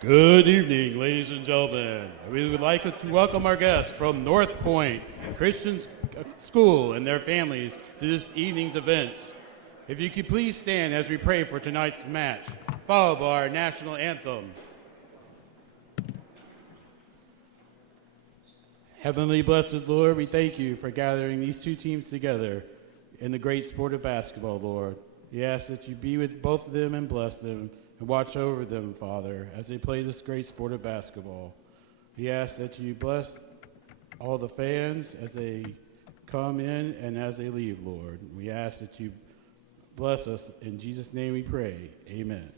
Good evening, ladies and gentlemen. We would like to welcome our guests from Northpointe Christian School and their families to this evening's events. If you could please stand as we pray for tonight's match, followed by our national anthem. Heavenly blessed Lord, we thank you for gathering these two teams together in the great sport of basketball, Lord. We ask that you be with both of them and bless them and watch over them, Father, as they play this great sport of basketball. We ask that you bless all the fans as they come in and as they leave, Lord. We ask that you bless us. In Jesus' name we pray. Amen.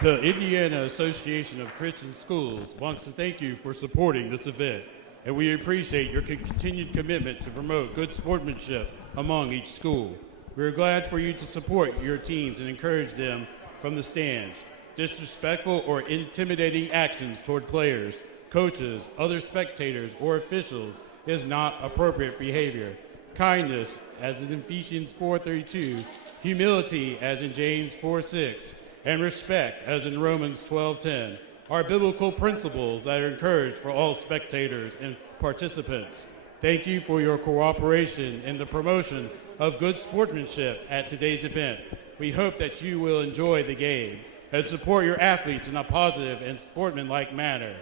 The Indiana Association of Christian Schools wants to thank you for supporting this event, and we appreciate your continued commitment to promote good sportsmanship among each school. We are glad for you to support your teams and encourage them from the stands. Disrespectful or intimidating actions toward players, coaches, other spectators, or officials is not appropriate behavior. Kindness, as in Ephesians 4:32, humility, as in James 4:6, and respect, as in Romans 12:10, are biblical principles that are encouraged for all spectators and participants. Thank you for your cooperation in the promotion of good sportsmanship at today's event. We hope that you will enjoy the game and support your athletes in a positive and sportsmanlike manner.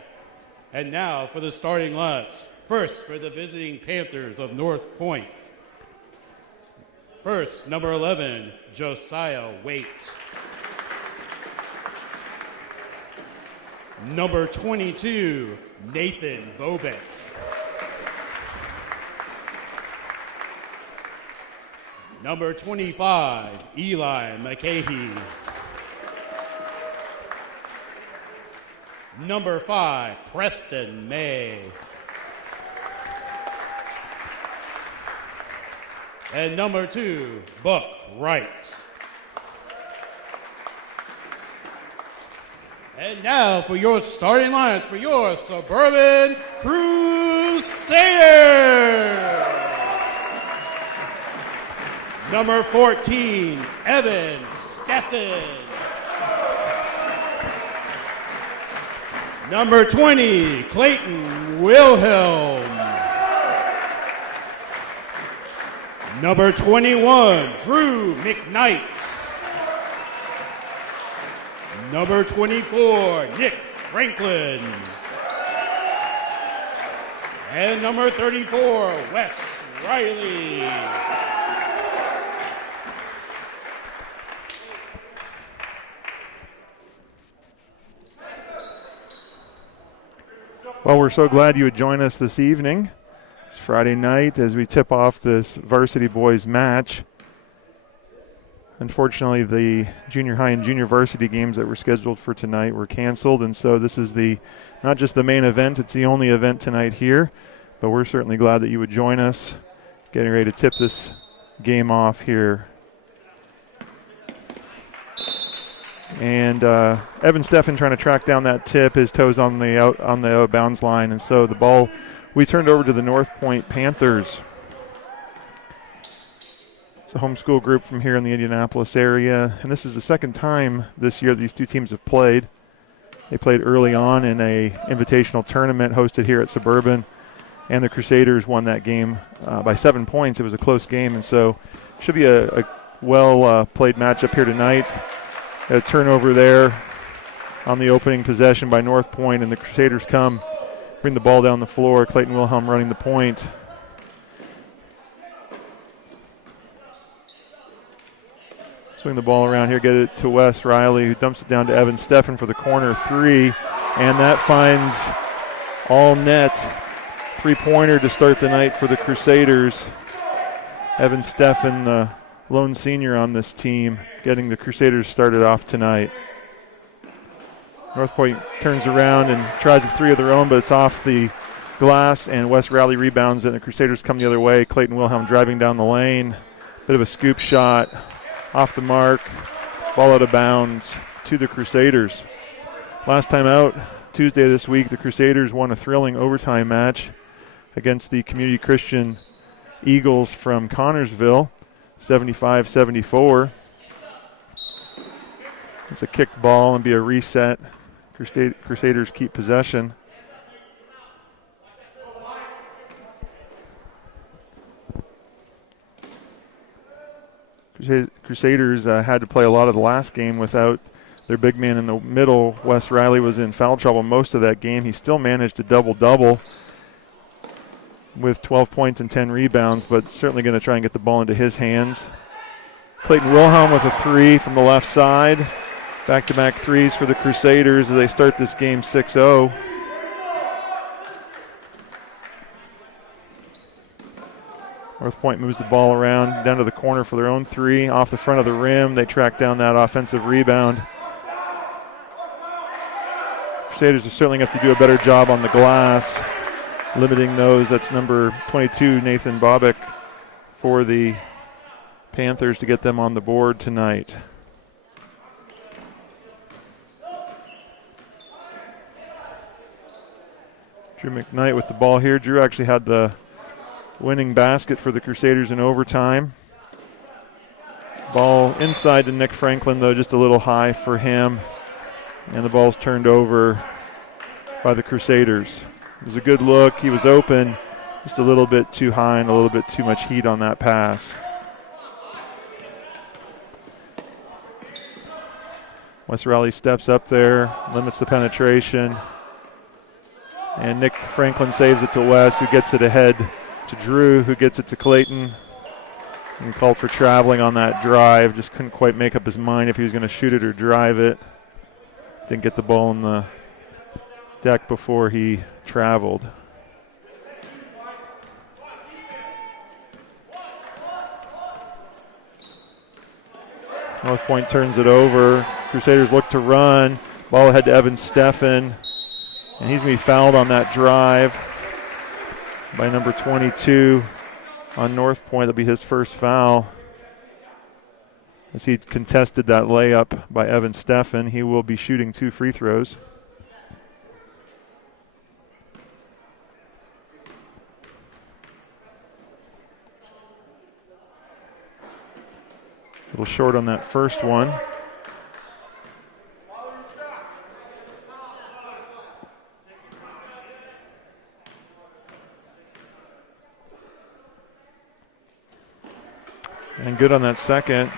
And now for the starting lineups. First, for the visiting Panthers of Northpointe. First, number 11, Josiah Waite. Number 22, Nathan Bobeck. Number 25, Eli McCahey. Number 5, Preston May. And number 2, Buck Wright. And now for your starting lines for your Suburban Crusaders. Number 14, Evan Steffen. Number 20, Clayton Wilhelm. Number 21, Drew McKnight. Number 24, Nick Franklin. And number 34, Wes Riley. Well, we're so glad you would join us this evening. It's Friday night as we tip off this varsity boys match. Unfortunately, the junior high and junior varsity games that were scheduled for tonight were canceled, and so this is not just the main event, it's the only event tonight here, but we're certainly glad that you would join us. Getting ready to tip this game off here. And Evan Steffen trying to track down that tip, his toes on the out of bounds line, and so the ball we turned over to the Northpointe Panthers. It's a homeschool group from here in the Indianapolis area, and this is the second time this year these two teams have played. They played early on in a invitational tournament hosted here at Suburban, and the Crusaders won that game by 7 points. It was a close game, and so should be a well-played matchup here tonight. A turnover there on the opening possession by Northpointe, and the Crusaders bring the ball down the floor. Clayton Wilhelm running the point. Swing the ball around here, get it to Wes Riley, who dumps it down to Evan Steffen for the corner three, and that finds all net. Three-pointer to start the night for the Crusaders. Evan Steffen, the lone senior on this team, getting the Crusaders started off tonight. Northpointe turns around and tries a three of their own, but it's off the glass, and Wes Riley rebounds it, and the Crusaders come the other way. Clayton Wilhelm driving down the lane. Bit of a scoop shot. Off the mark, ball out of bounds to the Crusaders. Last time out, Tuesday this week, the Crusaders won a thrilling overtime match against the Community Christian Eagles from Connorsville, 75-74. It's a kicked ball and be a reset. Crusaders keep possession. Crusaders had to play a lot of the last game without their big man in the middle. Wes Riley was in foul trouble most of that game. He still managed a double-double with 12 points and 10 rebounds, but certainly going to try and get the ball into his hands. Clayton Wilhelm with a three from the left side. Back-to-back threes for the Crusaders as they start this game 6-0. Northpointe moves the ball around down to the corner for their own three. Off the front of the rim, they track down that offensive rebound. Crusaders are certainly going to have to do a better job on the glass, limiting those. That's number 22, Nathan Bobick, for the Panthers to get them on the board tonight. Drew McKnight with the ball here. Drew actually had the winning basket for the Crusaders in overtime. Ball inside to Nick Franklin, though, just a little high for him. And the ball's turned over by the Crusaders. It was a good look. He was open, just a little bit too high and a little bit too much heat on that pass. Wes Riley steps up there, limits the penetration. And Nick Franklin saves it to Wes, who gets it ahead to Drew, who gets it to Clayton. And he called for traveling on that drive. Just couldn't quite make up his mind if he was going to shoot it or drive it. Didn't get the ball in the deck before he traveled. Northpointe turns it over. Crusaders look to run. Ball ahead to Evan Steffen. And he's going to be fouled on that drive by number 22 on Northpointe. That'll be his first foul as he contested that layup by Evan Steffen. He will be shooting 2 free throws. A little short on that first one. And good on that second.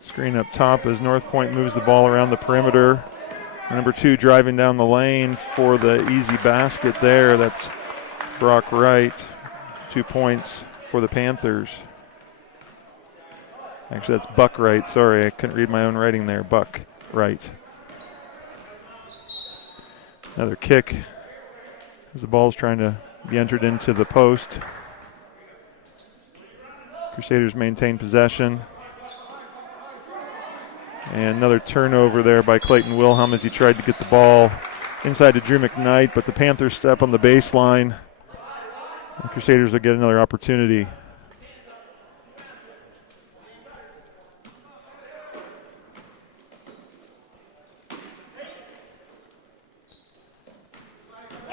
Screen up top as Northpointe moves the ball around the perimeter. Number 2 driving down the lane for the easy basket there. That's Brock Wright. 2 points for the Panthers. Actually, that's Buck Wright. Sorry, I couldn't read my own writing there. Buck Wright. Another kick as the ball's trying to be entered into the post. Crusaders maintain possession. And another turnover there by Clayton Wilhelm as he tried to get the ball inside to Drew McKnight, but the Panthers step on the baseline. The Crusaders will get another opportunity.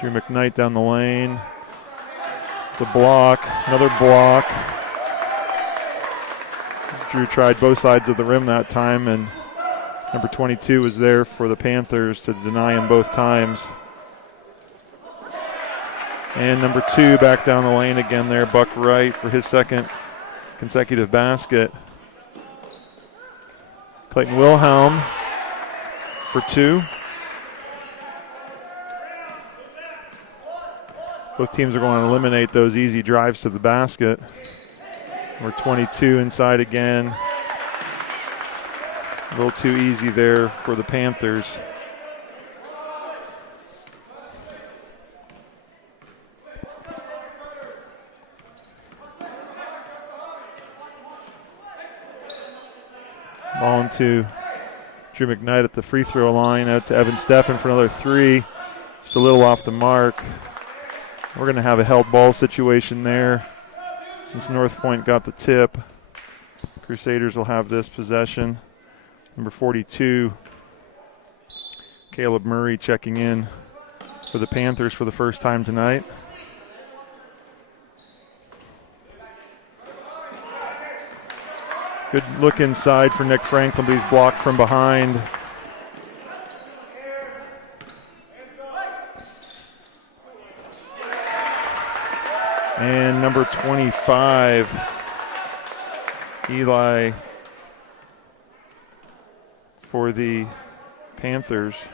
Drew McKnight down the lane. It's a block, another block. Drew tried both sides of the rim that time, and number 22 was there for the Panthers to deny him both times. And number 2 back down the lane again there, Buck Wright for his second consecutive basket. Clayton Wilhelm for 2. Both teams are going to eliminate those easy drives to the basket. We're 22 inside again. A little too easy there for the Panthers. Ball into Drew McKnight at the free throw line, out to Evan Steffen for another 3. Just a little off the mark. We're going to have a held ball situation there since Northpointe got the tip. Crusaders will have this possession. Number 42, Caleb Murray checking in for the Panthers for the first time tonight. Good look inside for Nick Franklin, but he's blocked from behind. And number 25, Eli for the Panthers.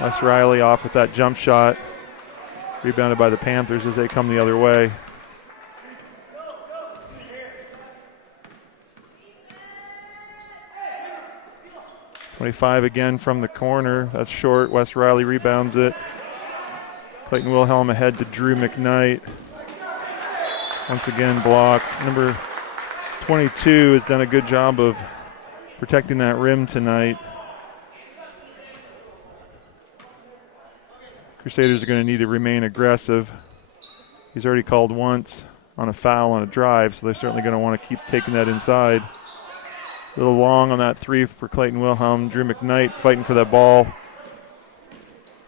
Wes Riley off with that jump shot. Rebounded by the Panthers as they come the other way. .25 again from the corner. That's short. Wes Riley rebounds it. Clayton Wilhelm ahead to Drew McKnight. Once again blocked. Number 22 has done a good job of protecting that rim tonight. Crusaders are going to need to remain aggressive. He's already called once on a foul on a drive, so they're certainly going to want to keep taking that inside. A little long on that 3 for Clayton Wilhelm. Drew McKnight fighting for that ball.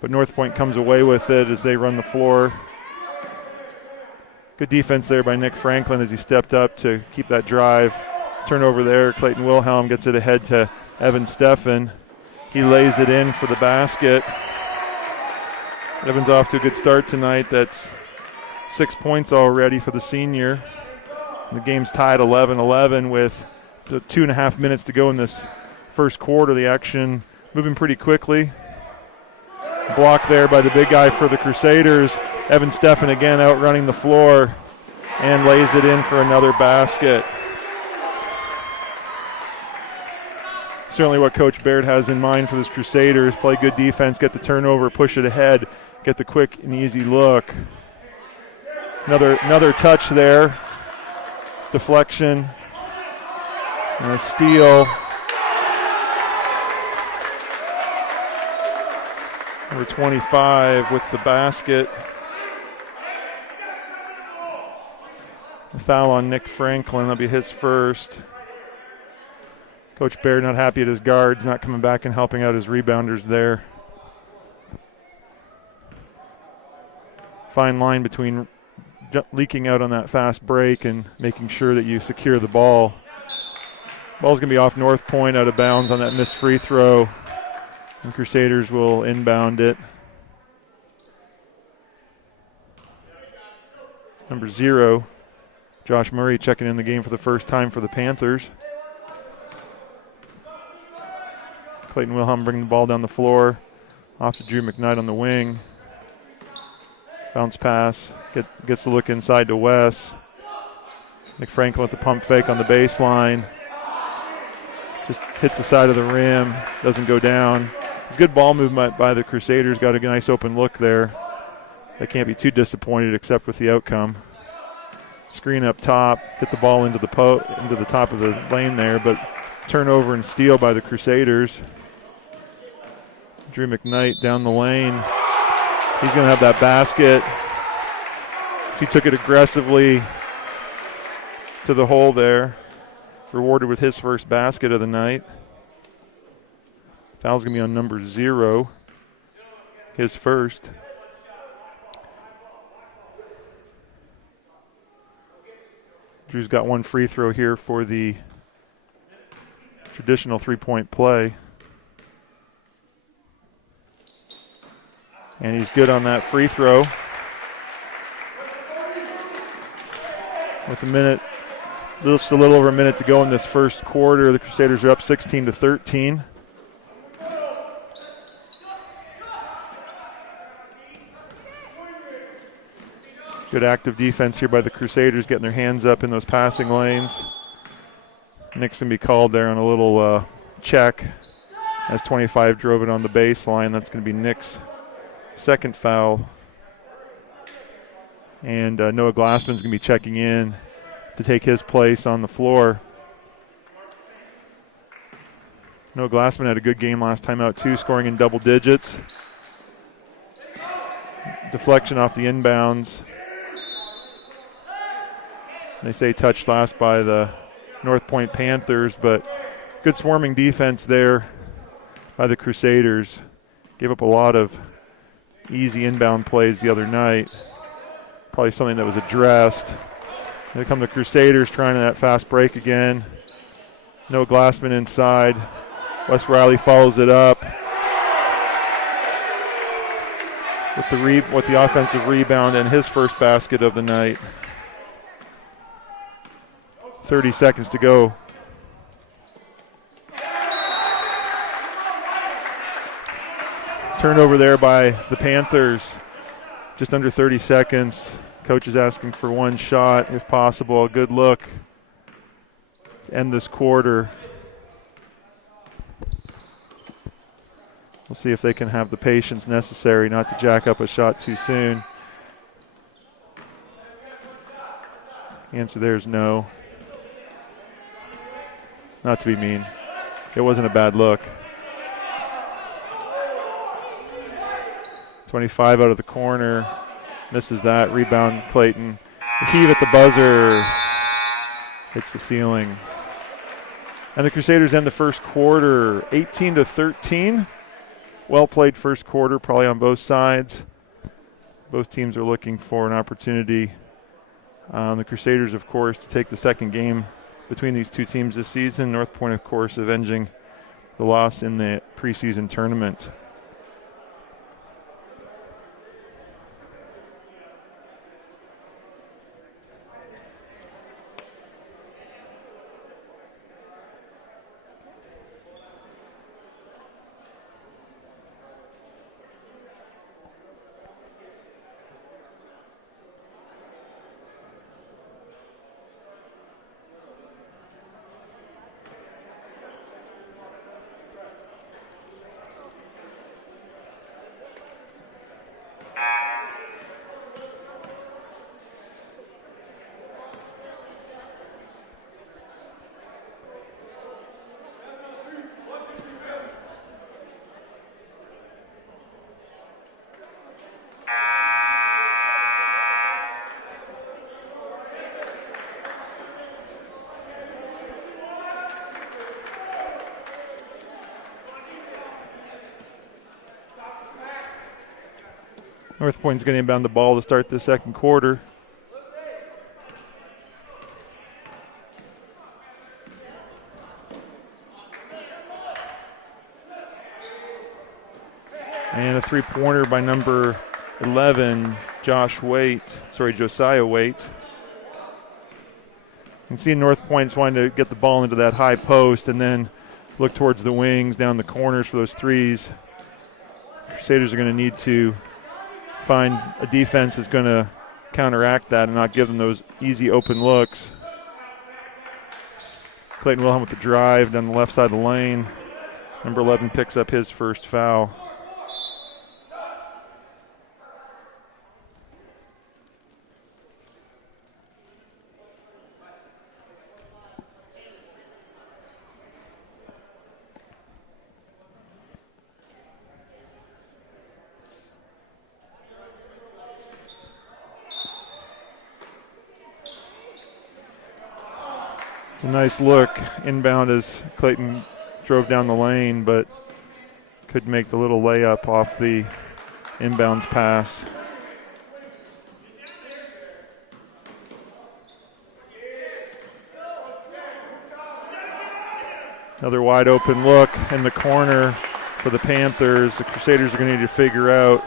But Northpointe comes away with it as they run the floor. Good defense there by Nick Franklin as he stepped up to keep that drive. Turnover there. Clayton Wilhelm gets it ahead to Evan Steffen. He lays it in for the basket. Evans off to a good start tonight. That's 6 points already for the senior. And the game's tied 11-11 with 2.5 minutes to go in this first quarter. The action moving pretty quickly. Block there by the big guy for the Crusaders. Evan Steffen again outrunning the floor and lays it in for another basket. Certainly what Coach Baird has in mind for this Crusaders. Play good defense, get the turnover, push it ahead, get the quick and easy look. Another touch there. Deflection. And a steal. Number 25 with the basket. A foul on Nick Franklin. That'll be his first. Coach Baird not happy at his guards, not coming back and helping out his rebounders there. Fine line between leaking out on that fast break and making sure that you secure the ball. Ball's going to be off Northpointe, out of bounds on that missed free throw. And Crusaders will inbound it. Number 0, Josh Murray checking in the game for the first time for the Panthers. Clayton Wilhelm bringing the ball down the floor. Off to Drew McKnight on the wing. Bounce pass. Gets the look inside to Wes. Nick Franklin with the pump fake on the baseline. Just hits the side of the rim. Doesn't go down. It's good ball movement by the Crusaders. Got a nice open look there. They can't be too disappointed except with the outcome. Screen up top. Get the ball into the top of the lane there, but turnover and steal by the Crusaders. Drew McKnight down the lane. He's going to have that basket. He took it aggressively to the hole there. Rewarded with his first basket of the night. Foul's going to be on number 0, his first. Drew's got one free throw here for the traditional three-point play. And he's good on that free throw. With just a little over a minute to go in this first quarter, the Crusaders are up 16-13. Good active defense here by the Crusaders, getting their hands up in those passing lanes. Nick's going to be called there on a little check as 25 drove it on the baseline. That's going to be Nick's second foul. And Noah Glassman's going to be checking in to take his place on the floor. Noah Glassman had a good game last time out too, scoring in double digits. Deflection off the inbounds. They say touched last by the Northpointe Panthers, but good swarming defense there by the Crusaders. Gave up a lot of easy inbound plays the other night. Probably something that was addressed. Here come the Crusaders trying that fast break again. No Glassman inside. Wes Riley follows it up with the offensive rebound and his first basket of the night. 30 seconds to go. Turnover there by the Panthers. Just under 30 seconds. Coach is asking for one shot, if possible. A good look to end this quarter. We'll see if they can have the patience necessary not to jack up a shot too soon. The answer there is no. Not to be mean. It wasn't a bad look. 25 out of the corner. Misses that. Rebound, Clayton. The heave at the buzzer. Hits the ceiling. And the Crusaders end the first quarter 18-13. Well played first quarter, probably on both sides. Both teams are looking for an opportunity. The Crusaders, of course, to take the second game between these two teams this season. Northpointe, of course, avenging the loss in the preseason tournament. Northpointe's going to inbound the ball to start the second quarter. And a three-pointer by number 11, Josiah Waite. You can see Northpointe's wanting to get the ball into that high post and then look towards the wings, down the corners for those threes. Crusaders are going to need to find a defense that's going to counteract that and not give them those easy open looks. Clayton Wilhelm with the drive down the left side of the lane. Number 11 picks up his first foul. It's a nice look inbound as Clayton drove down the lane, but Could make the little layup off the inbounds pass. Another wide open look in the corner for the Panthers. The Crusaders are going to need to figure out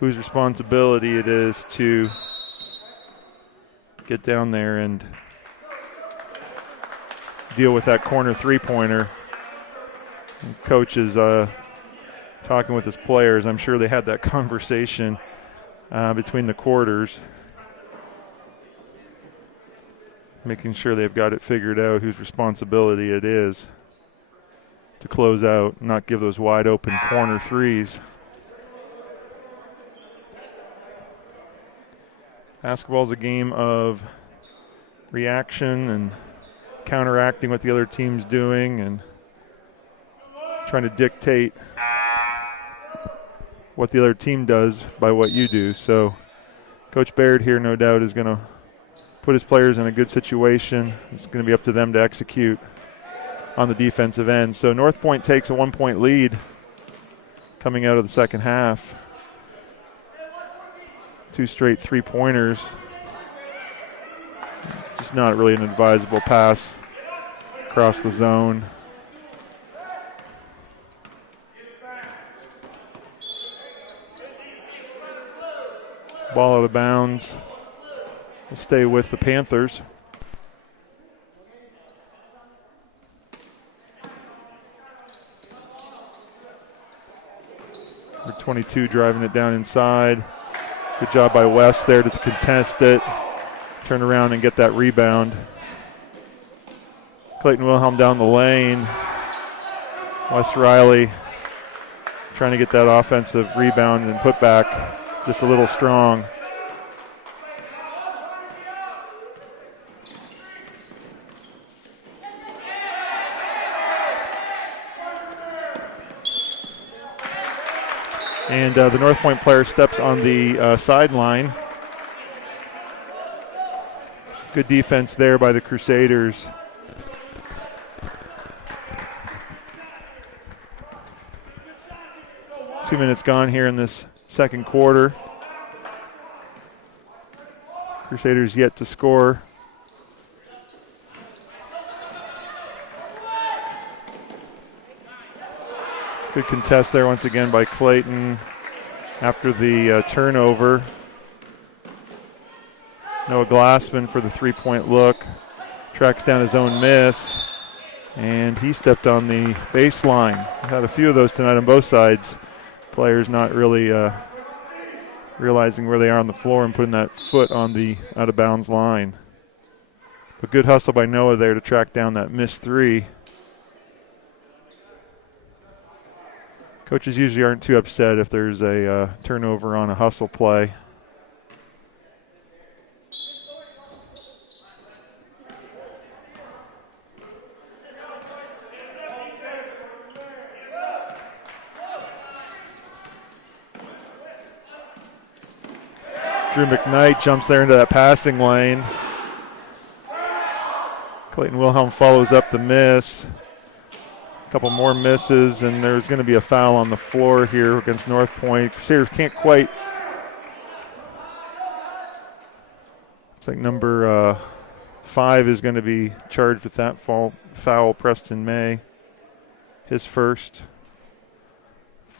whose responsibility it is to get down there and deal with that corner three-pointer. Coach is talking with his players. I'm sure they had that conversation between the quarters, making sure they've got it figured out whose responsibility it is to close out, not give those wide open corner threes. Basketball is a game of reaction and counteracting what the other team's doing and trying to dictate what the other team does by what you do. So Coach Baird here, no doubt, is going to put his players in a good situation. It's going to be up to them to execute on the defensive end. So Northpointe takes a 1-point lead coming out of the second half. 2 straight three-pointers. Just not really an advisable pass across the zone. Ball out of bounds. Will stay with the Panthers. Number 22 driving it down inside. Good job by West there to contest it, turn around and get that rebound. Clayton Wilhelm down the lane. Wes Riley trying to get that offensive rebound and put back just a little strong. And the Northpointe player steps on the sideline. Good defense there by the Crusaders. Two minutes gone here in this second quarter. Crusaders yet to score. Good contest there once again by Clayton after the turnover. Noah Glassman for the three-point look. Tracks down his own miss. And he stepped on the baseline. We've had a few of those tonight on both sides. Players not really realizing where they are on the floor and putting that foot on the out-of-bounds line. But good hustle by Noah there to track down that missed three. Coaches usually aren't too upset if there's a turnover on a hustle play. Drew McKnight jumps there into that passing lane. Clayton Wilhelm follows up the miss. Couple more misses, and there's going to be a foul on the floor here against Northpointe. Crusaders can't quite. Looks like number 5 is going to be charged with that foul. Preston May, his first,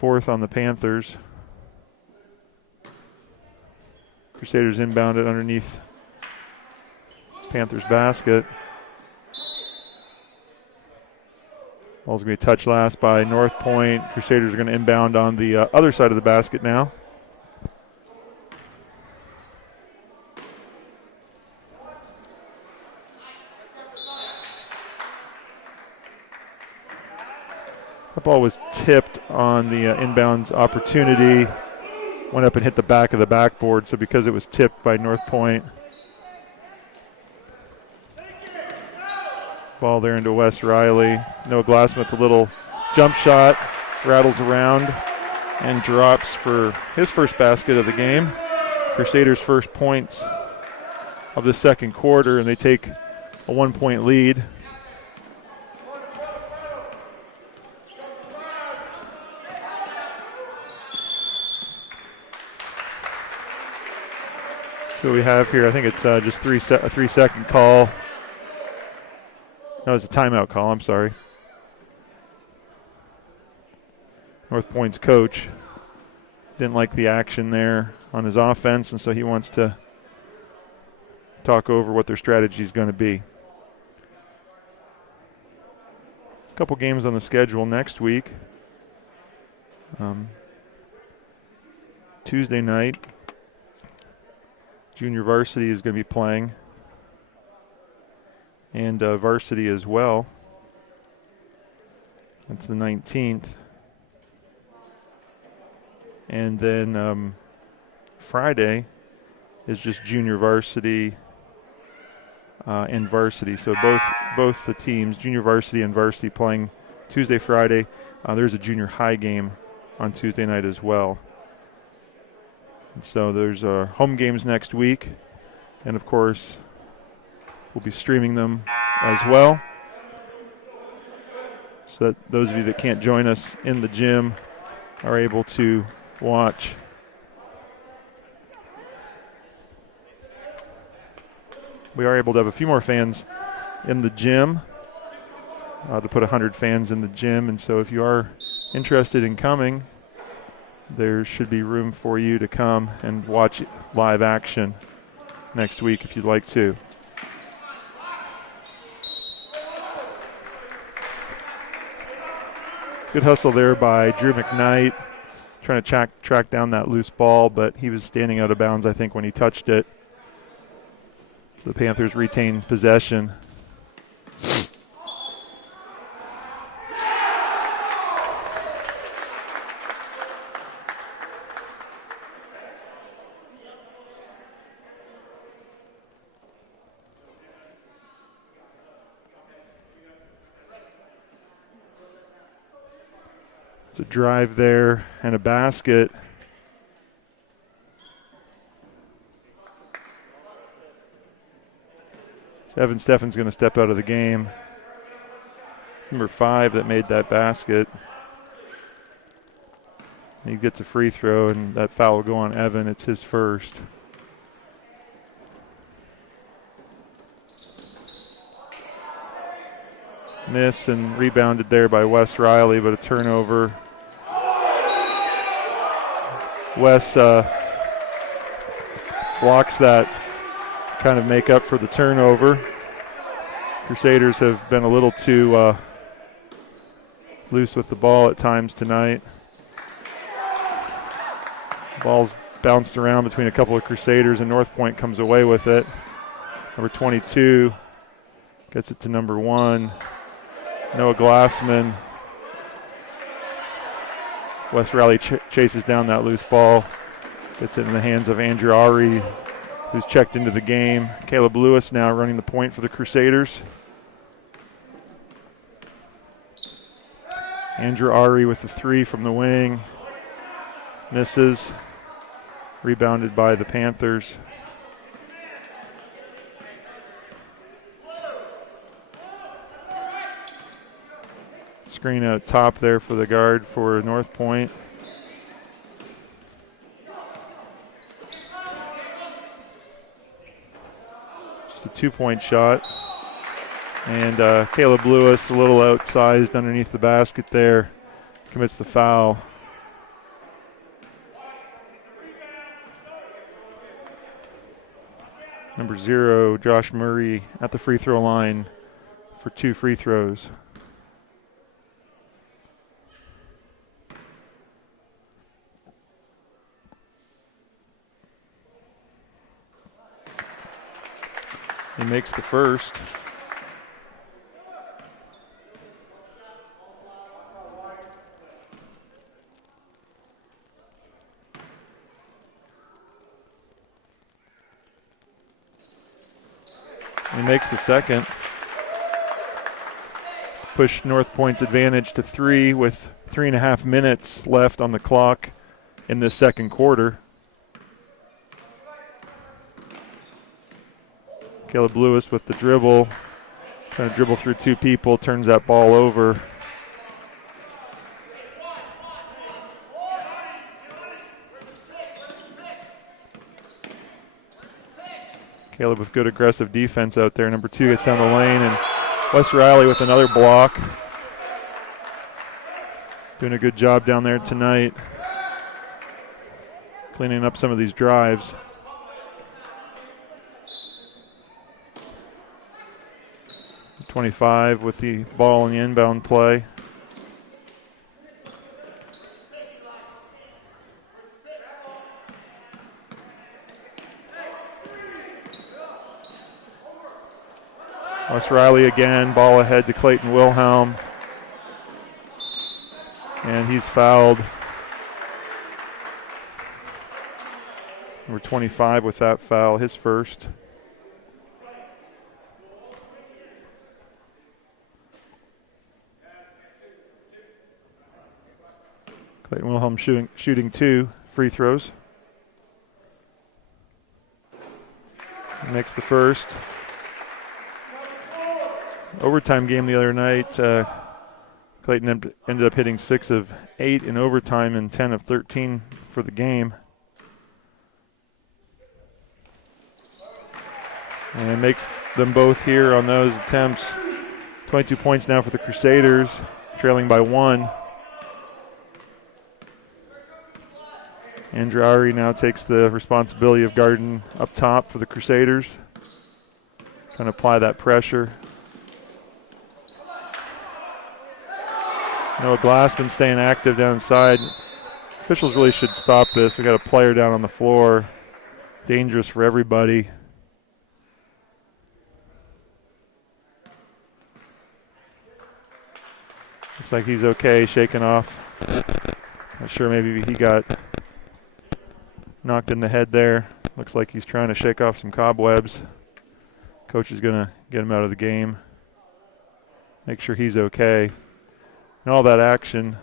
4th on the Panthers. Crusaders inbound it underneath Panthers basket. Ball's going to be touched last by Northpointe. Crusaders are going to inbound on the other side of the basket now. That ball was tipped on the inbounds opportunity. Went up and hit the back of the backboard, so because it was tipped by Northpointe. Ball there into Wes Riley. Noah Glassman with a little jump shot, rattles around and drops for his first basket of the game. Crusaders' first points of the second quarter, and they take a 1-point lead. So we have here, I think it's just a 3-second call. No, it's a timeout call, I'm sorry. Northpointe's coach didn't like the action there on his offense, and so he wants to talk over what their strategy is going to be. A couple games on the schedule next week. Tuesday night, junior varsity is going to be playing, and varsity as well. That's the 19th. And then Friday is just junior varsity and varsity. So both the teams, junior varsity and varsity, playing Tuesday, Friday. There's a junior high game on Tuesday night as well. And so there's home games next week. And, of course, we'll be streaming them as well. So that those of you that can't join us in the gym are able to watch. We are able to have a few more fans in the gym, to put 100 fans in the gym. And so if you are interested in coming, there should be room for you to come and watch live action next week if you'd like to. Good hustle there by Drew McKnight, trying to track down that loose ball, but he was standing out of bounds, I think, when he touched it. So the Panthers retain possession. It's a drive there and a basket. So Evan Steffen's going to step out of the game. It's number 5 that made that basket. He gets a free throw, and that foul will go on Evan. It's his first. Miss and rebounded there by Wes Riley, but a turnover. Wes blocks that, kind of make up for the turnover. Crusaders have been a little too loose with the ball at times tonight. Ball's bounced around between a couple of Crusaders, and Northpointe comes away with it. Number 22 gets it to number 1. Noah Glassman. Wes Riley chases down that loose ball. Gets it in the hands of Andrew Ari, who's checked into the game. Caleb Lewis now running the point for the Crusaders. Andrew Ari with the 3 from the wing. Misses. Rebounded by the Panthers. Screen out top there for the guard for Northpointe. Just a 2-point shot. And Caleb Lewis, a little outsized underneath the basket there, commits the foul. Number 0, Josh Murray, at the free throw line for 2 free throws. He makes the first. He makes the second. Push Northpointe's advantage to 3 with 3.5 minutes left on the clock in this second quarter. Caleb Lewis with the dribble, trying to dribble through 2 people, turns that ball over. Caleb with good aggressive defense out there. Number 2 gets down the lane, and Wes Riley with another block. Doing a good job down there tonight, cleaning up some of these drives. .25 with the ball in the inbound play. Wes Riley again, ball ahead to Clayton Wilhelm. And he's fouled. Number 25 with that foul, his first. Clayton Wilhelm shooting 2 free throws. Makes the first. Overtime game the other night, Clayton ended up hitting 6 of 8 in overtime and 10 of 13 for the game. And makes them both here on those attempts. 22 points now for the Crusaders, trailing by 1. Andrew Ari now takes the responsibility of guarding up top for the Crusaders. Trying to apply that pressure. Noah Glassman staying active down inside. Officials really should stop this. We got a player down on the floor. Dangerous for everybody. Looks like he's okay, shaking off. Not sure, maybe he got knocked in the head there. Looks like he's trying to shake off some cobwebs. Coach is going to get him out of the game. Make sure he's okay. And all that action,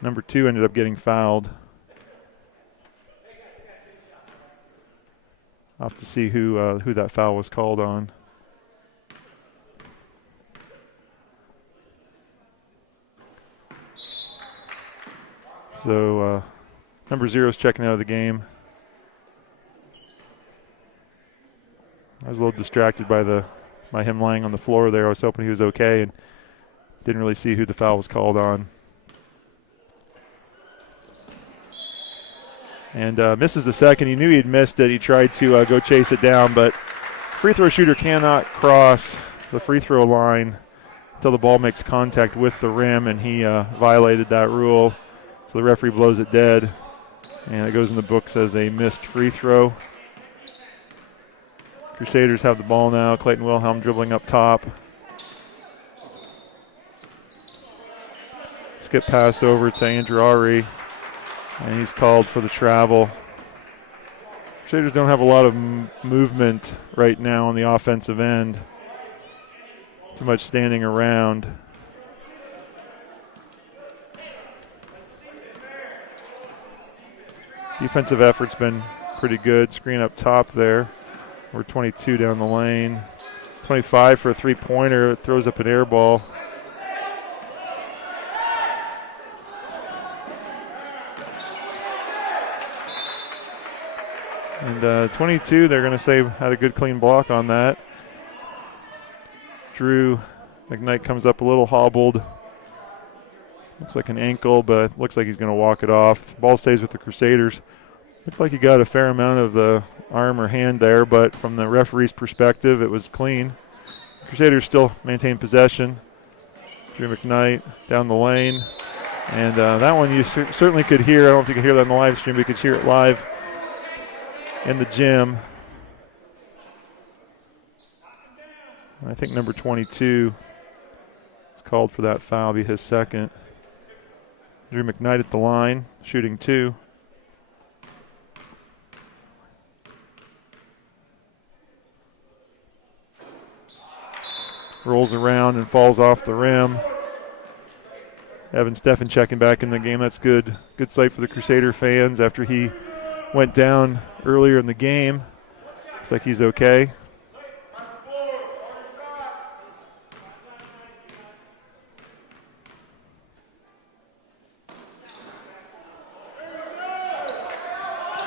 number 2 ended up getting fouled. I'll have to see who that foul was called on. So number 0 is checking out of the game. I was a little distracted by him lying on the floor there. I was hoping he was okay and didn't really see who the foul was called on. And misses the second. He knew he had missed it. He tried to go chase it down, but free throw shooter cannot cross the free throw line until the ball makes contact with the rim, and he violated that rule. So the referee blows it dead, and it goes in the books as a missed free throw. Crusaders have the ball now. Clayton Wilhelm dribbling up top. Skip pass over to Andrew Ari, and he's called for the travel. Crusaders don't have a lot of movement right now on the offensive end. Too much standing around. Defensive effort's been pretty good. Screen up top there. We're 22 down the lane. 25 for a three-pointer. Throws up an air ball. And 22, they're going to say had a good clean block on that. Drew McKnight comes up a little hobbled. Looks like an ankle, but it looks like he's going to walk it off. Ball stays with the Crusaders. Looked like he got a fair amount of the arm or hand there, but from the referee's perspective, it was clean. Crusaders still maintain possession. Drew McKnight down the lane. And that one you certainly could hear. I don't know if you can hear that on the live stream, but you could hear it live in the gym. I think number 22 is called for that foul, be his second. Drew McKnight at the line, shooting 2. Rolls around and falls off the rim. Evan Steffen checking back in the game. That's good. Good sight for the Crusader fans after he went down earlier in the game. Looks like he's okay.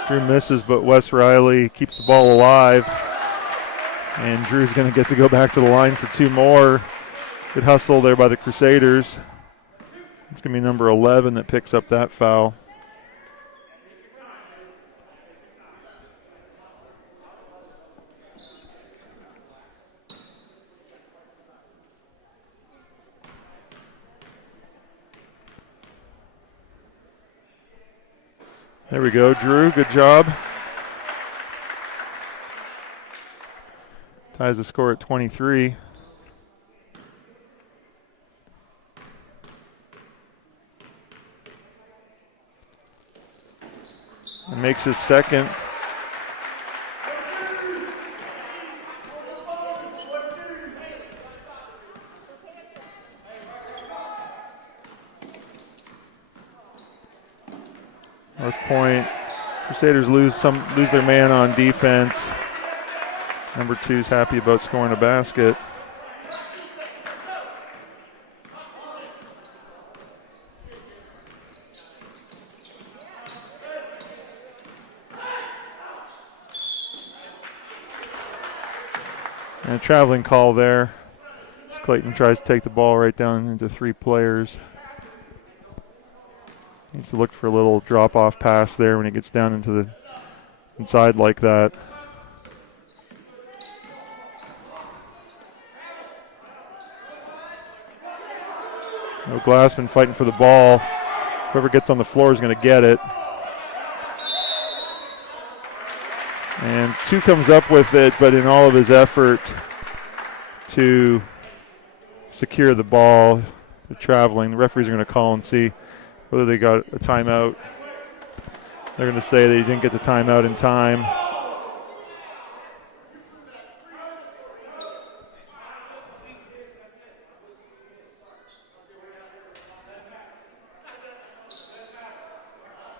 Drew misses, but Wes Riley keeps the ball alive. And Drew's going to get to go back to the line for two more. Good hustle there by the Crusaders. It's going to be number 11 that picks up that foul. There we go, Drew, good job. Ties the score at 23. And makes his second. Northpointe Crusaders lose their man on defense. Number 2's happy about scoring a basket. And a traveling call there. As Clayton tries to take the ball right down into 3 players. Needs to look for a little drop-off pass there when he gets down into the inside like that. No Glassman fighting for the ball. Whoever gets on the floor is going to get it. And 2 comes up with it, but in all of his effort to secure the ball, the traveling, the referees are going to call and see whether they got a timeout. They're going to say they didn't get the timeout in time.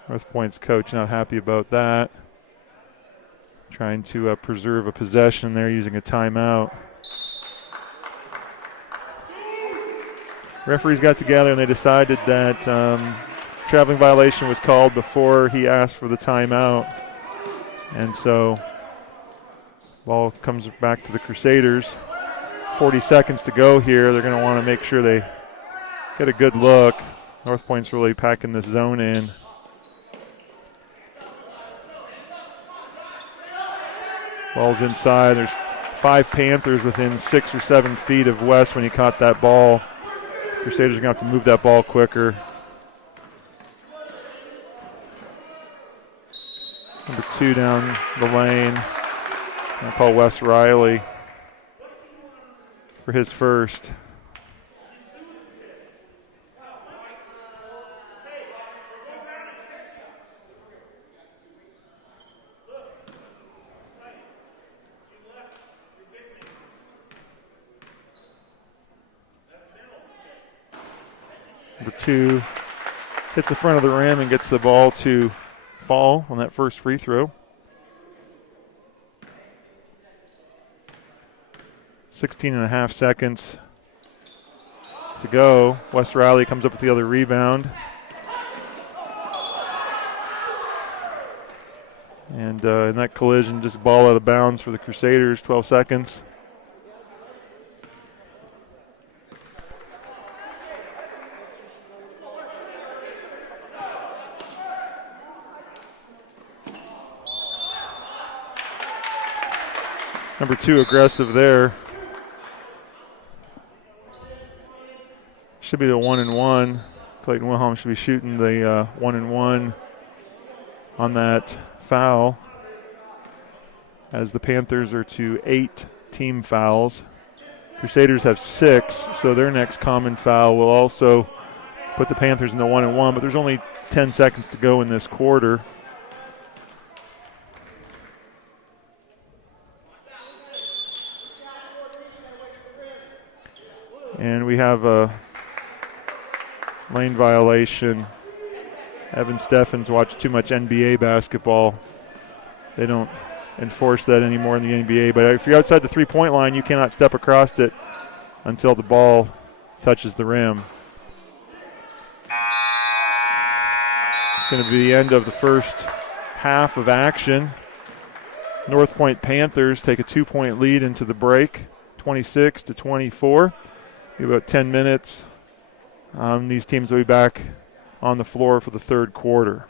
Northpointe's coach not happy about that. Trying to preserve a possession there using a timeout. Referees got together and they decided that traveling violation was called before he asked for the timeout. And so ball comes back to the Crusaders. 40 seconds to go here. They're going to want to make sure they get a good look. Northpointe's really packing this zone in. Ball's inside. There's 5 Panthers within 6 or 7 feet of West when he caught that ball. Crusaders are going to have to move that ball quicker. Number 2 down the lane. I'll call Wes Riley for his first. Number 2 hits the front of the rim and gets the ball to fall on that first free throw. 16.5 seconds to go. West Riley comes up with the other rebound. And in that collision, just ball out of bounds for the Crusaders, 12 seconds. Number 2 aggressive there. Should be the 1-and-1. Clayton Wilhelm should be shooting the 1-and-1 on that foul, as the Panthers are to 8 team fouls. Crusaders have 6, so their next common foul will also put the Panthers in the 1-and-1, but there's only 10 seconds to go in this quarter. And we have a lane violation. Evan Steffens watched too much NBA basketball. They don't enforce that anymore in the NBA. But if you're outside the three-point line, you cannot step across it until the ball touches the rim. It's going to be the end of the first half of action. Northpointe Panthers take a 2-point lead into the break, 26-24. About 10 minutes. These teams will be back on the floor for the third quarter.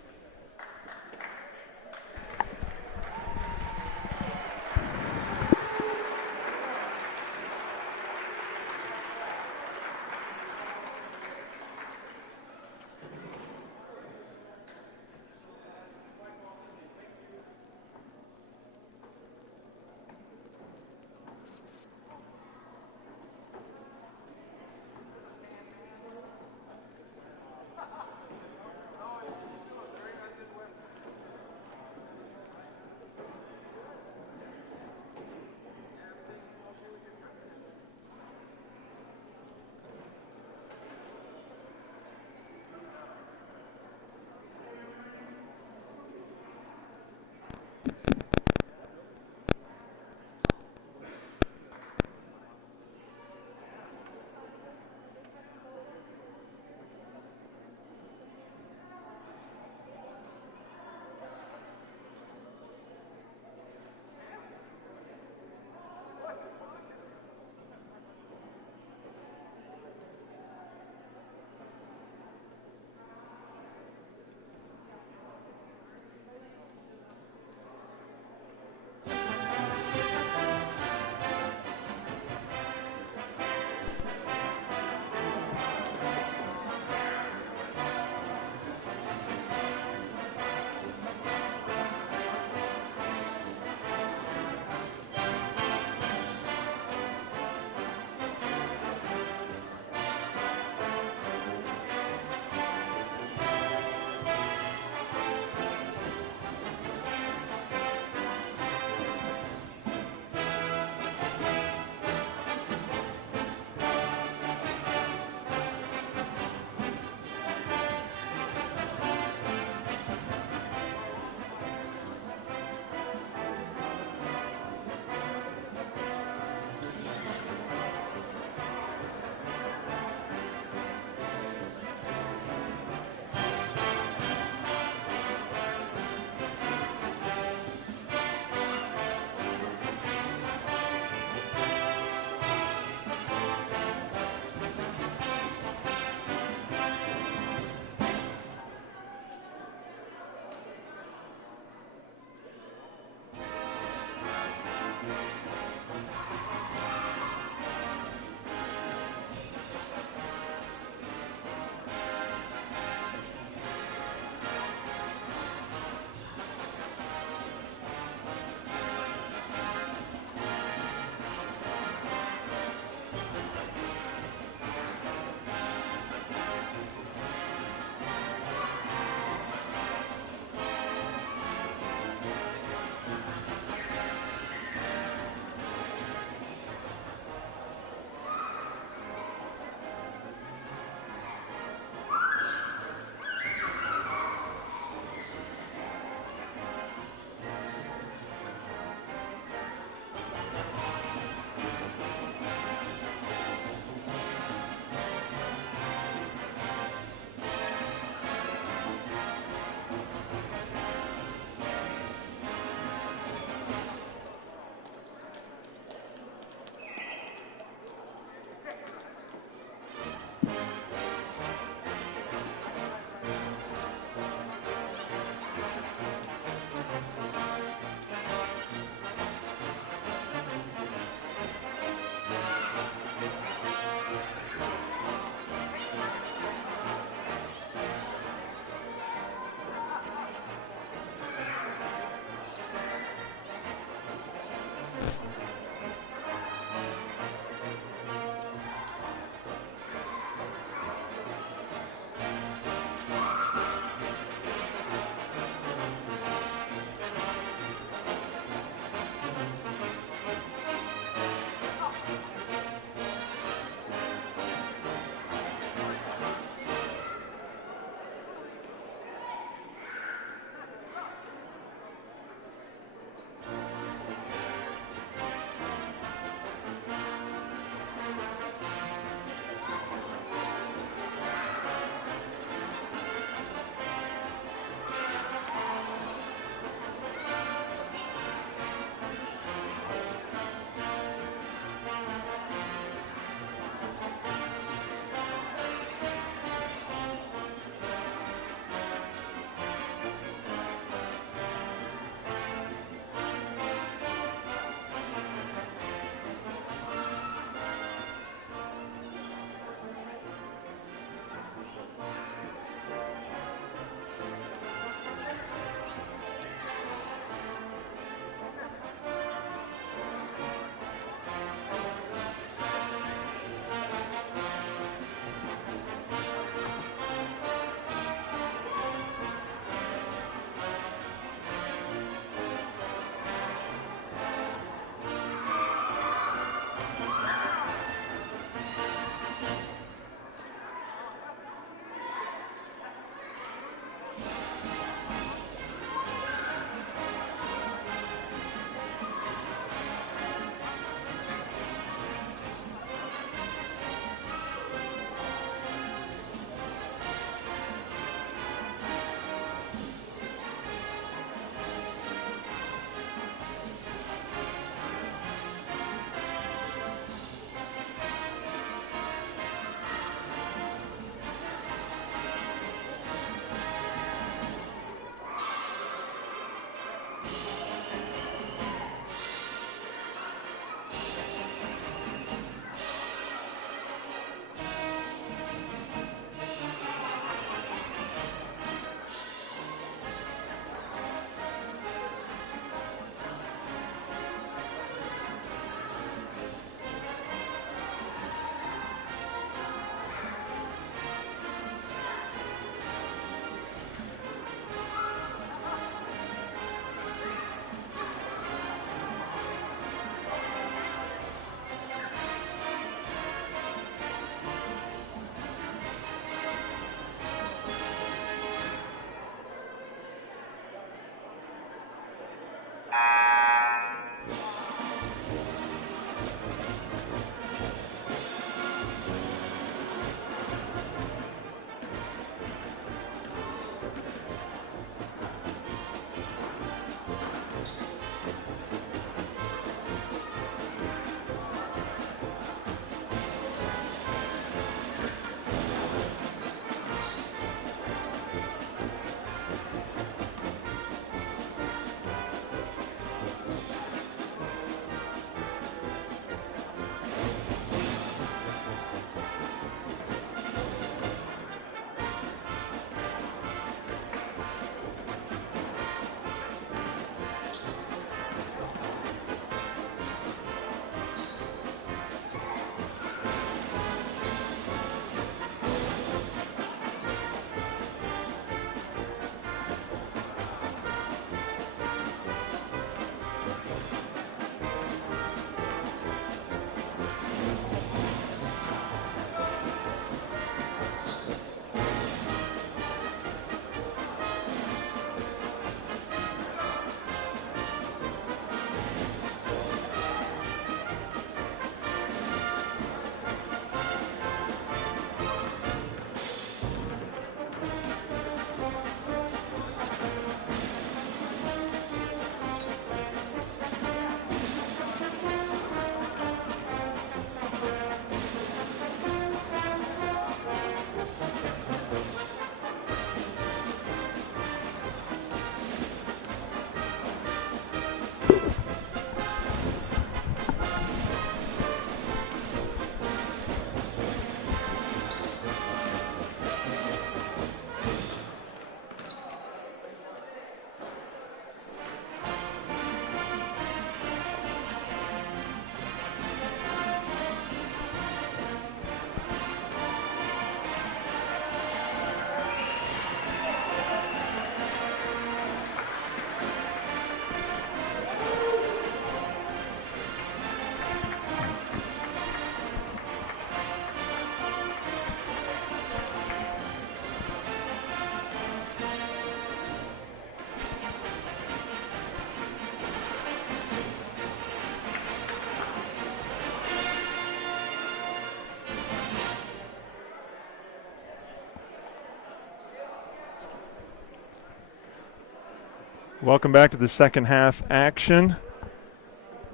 Welcome back to the second half action.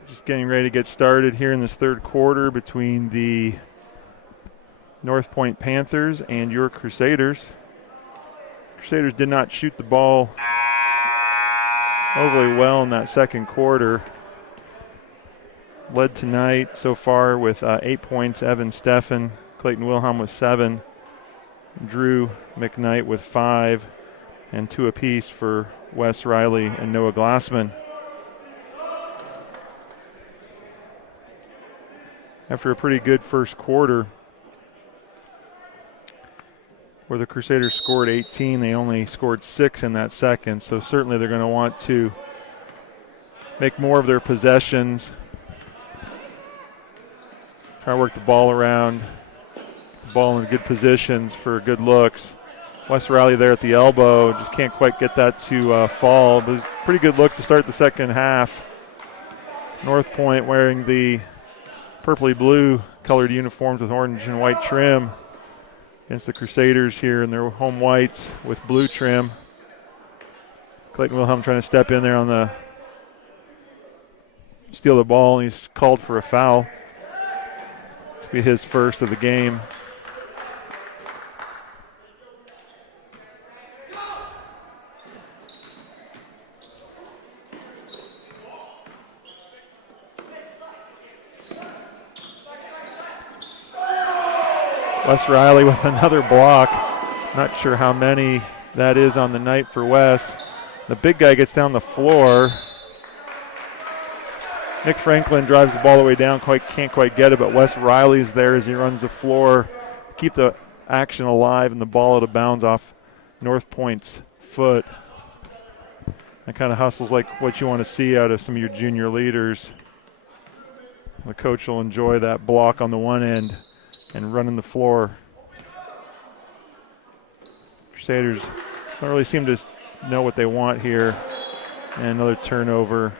Just getting ready to get started here in this third quarter between the Northpointe Panthers and your Crusaders. Crusaders did not shoot the ball overly well in that second quarter. Led tonight so far with 8 points, Evan Steffen. Clayton Wilhelm with 7. Drew McKnight with 5. And 2 apiece for Wes Riley and Noah Glassman. After a pretty good first quarter where the Crusaders scored 18, they only scored 6 in that second, so certainly they're going to want to make more of their possessions, try to work the ball around, the ball in good positions for good looks. Wes Riley there at the elbow, just can't quite get that to fall, but it's a pretty good look to start the second half. Northpointe wearing the purpley blue colored uniforms with orange and white trim against the Crusaders here in their home whites with blue trim. Clayton Wilhelm trying to step in there on the steal the ball, and he's called for a foul. This will be his first of the game. Wes Riley with another block. Not sure how many that is on the night for Wes. The big guy gets down the floor. Nick Franklin drives the ball all the way down, can't quite get it, but Wes Riley's there as he runs the floor to keep the action alive and the ball out of bounds off Northpointe's foot. That kind of hustle's like what you want to see out of some of your junior leaders. The coach will enjoy that block on the one end and running the floor. Crusaders don't really seem to know what they want here. And another turnover.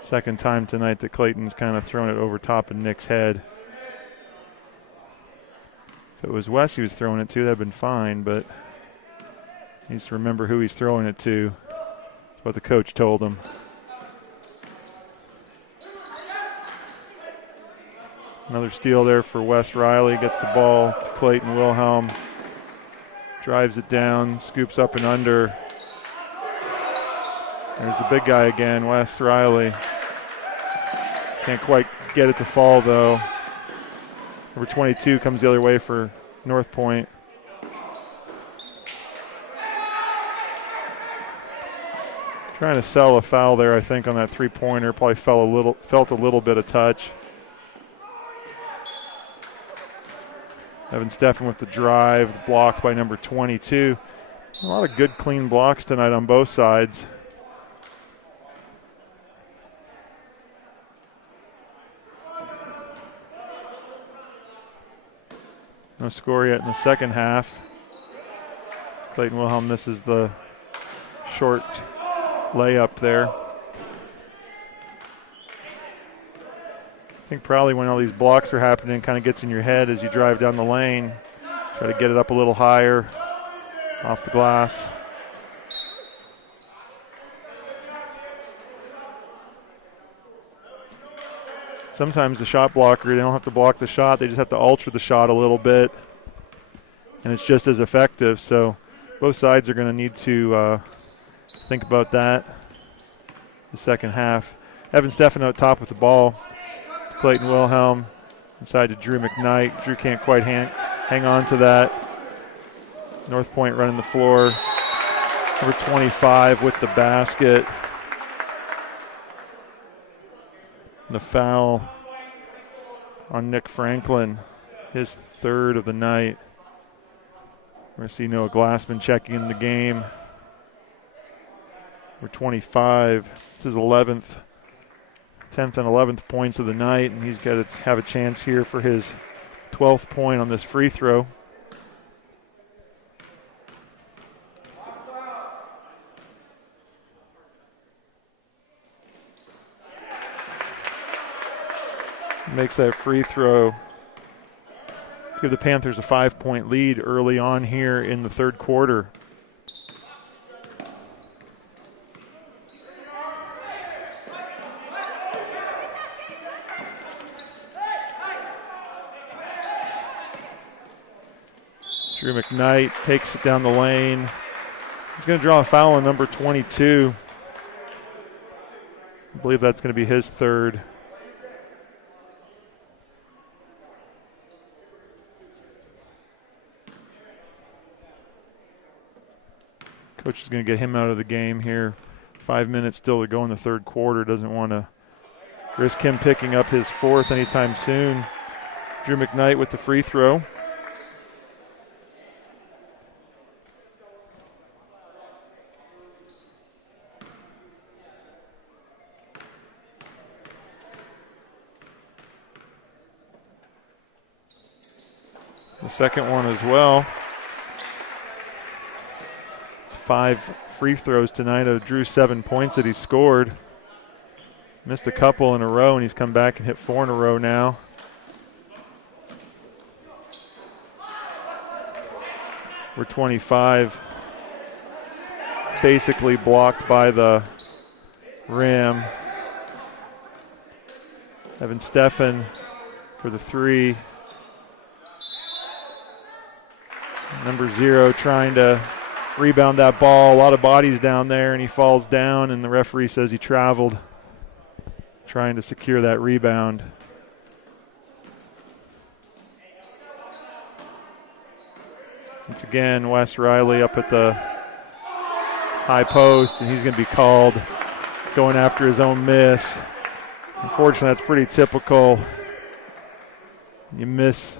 Second time tonight that Clayton's kind of thrown it over top of Nick's head. If it was Wes he was throwing it to, that'd been fine, but he needs to remember who he's throwing it to. That's what the coach told him. Another steal there for Wes Riley. Gets the ball to Clayton Wilhelm. Drives it down, scoops up and under. There's the big guy again, Wes Riley. Can't quite get it to fall, though. Number 22 comes the other way for Northpointe. Trying to sell a foul there, I think, on that three-pointer. Probably felt a little bit of touch. Evan Steffen with the drive, the block by number 22. A lot of good, clean blocks tonight on both sides. No score yet in the second half. Clayton Wilhelm misses the short layup there. I think probably when all these blocks are happening, kind of gets in your head as you drive down the lane. Try to get it up a little higher off the glass. Sometimes the shot blocker, they don't have to block the shot, they just have to alter the shot a little bit, and it's just as effective. So both sides are going to need to think about that the second half. Evan Steffen out top with the ball. Clayton Wilhelm inside to Drew McKnight. Drew can't quite hang on to that. Northpointe running the floor. Number 25 with the basket. The foul on Nick Franklin, his third of the night. We're going to see Noah Glassman checking in the game. Number 25. It's his 10th and 11th points of the night, and he's got to have a chance here for his 12th point on this free throw. Makes that free throw. Let's give the Panthers a 5-point lead early on here in the third quarter. Drew McKnight takes it down the lane. He's going to draw a foul on number 22. I believe that's going to be his third. Coach is going to get him out of the game here. 5 minutes still to go in the third quarter. Doesn't want to risk him picking up his fourth anytime soon. Drew McKnight with the free throw. The second one as well. It's 5 free throws tonight. Drew 7 points that he scored. Missed a couple in a row, and he's come back and hit 4 in a row now. We're 25. Basically blocked by the rim. Evan Steffen for the three. Number 0 trying to rebound that ball. A lot of bodies down there, and he falls down, and the referee says he traveled, trying to secure that rebound. Once again, Wes Riley up at the high post, and he's going to be called going after his own miss. Unfortunately, that's pretty typical. You miss,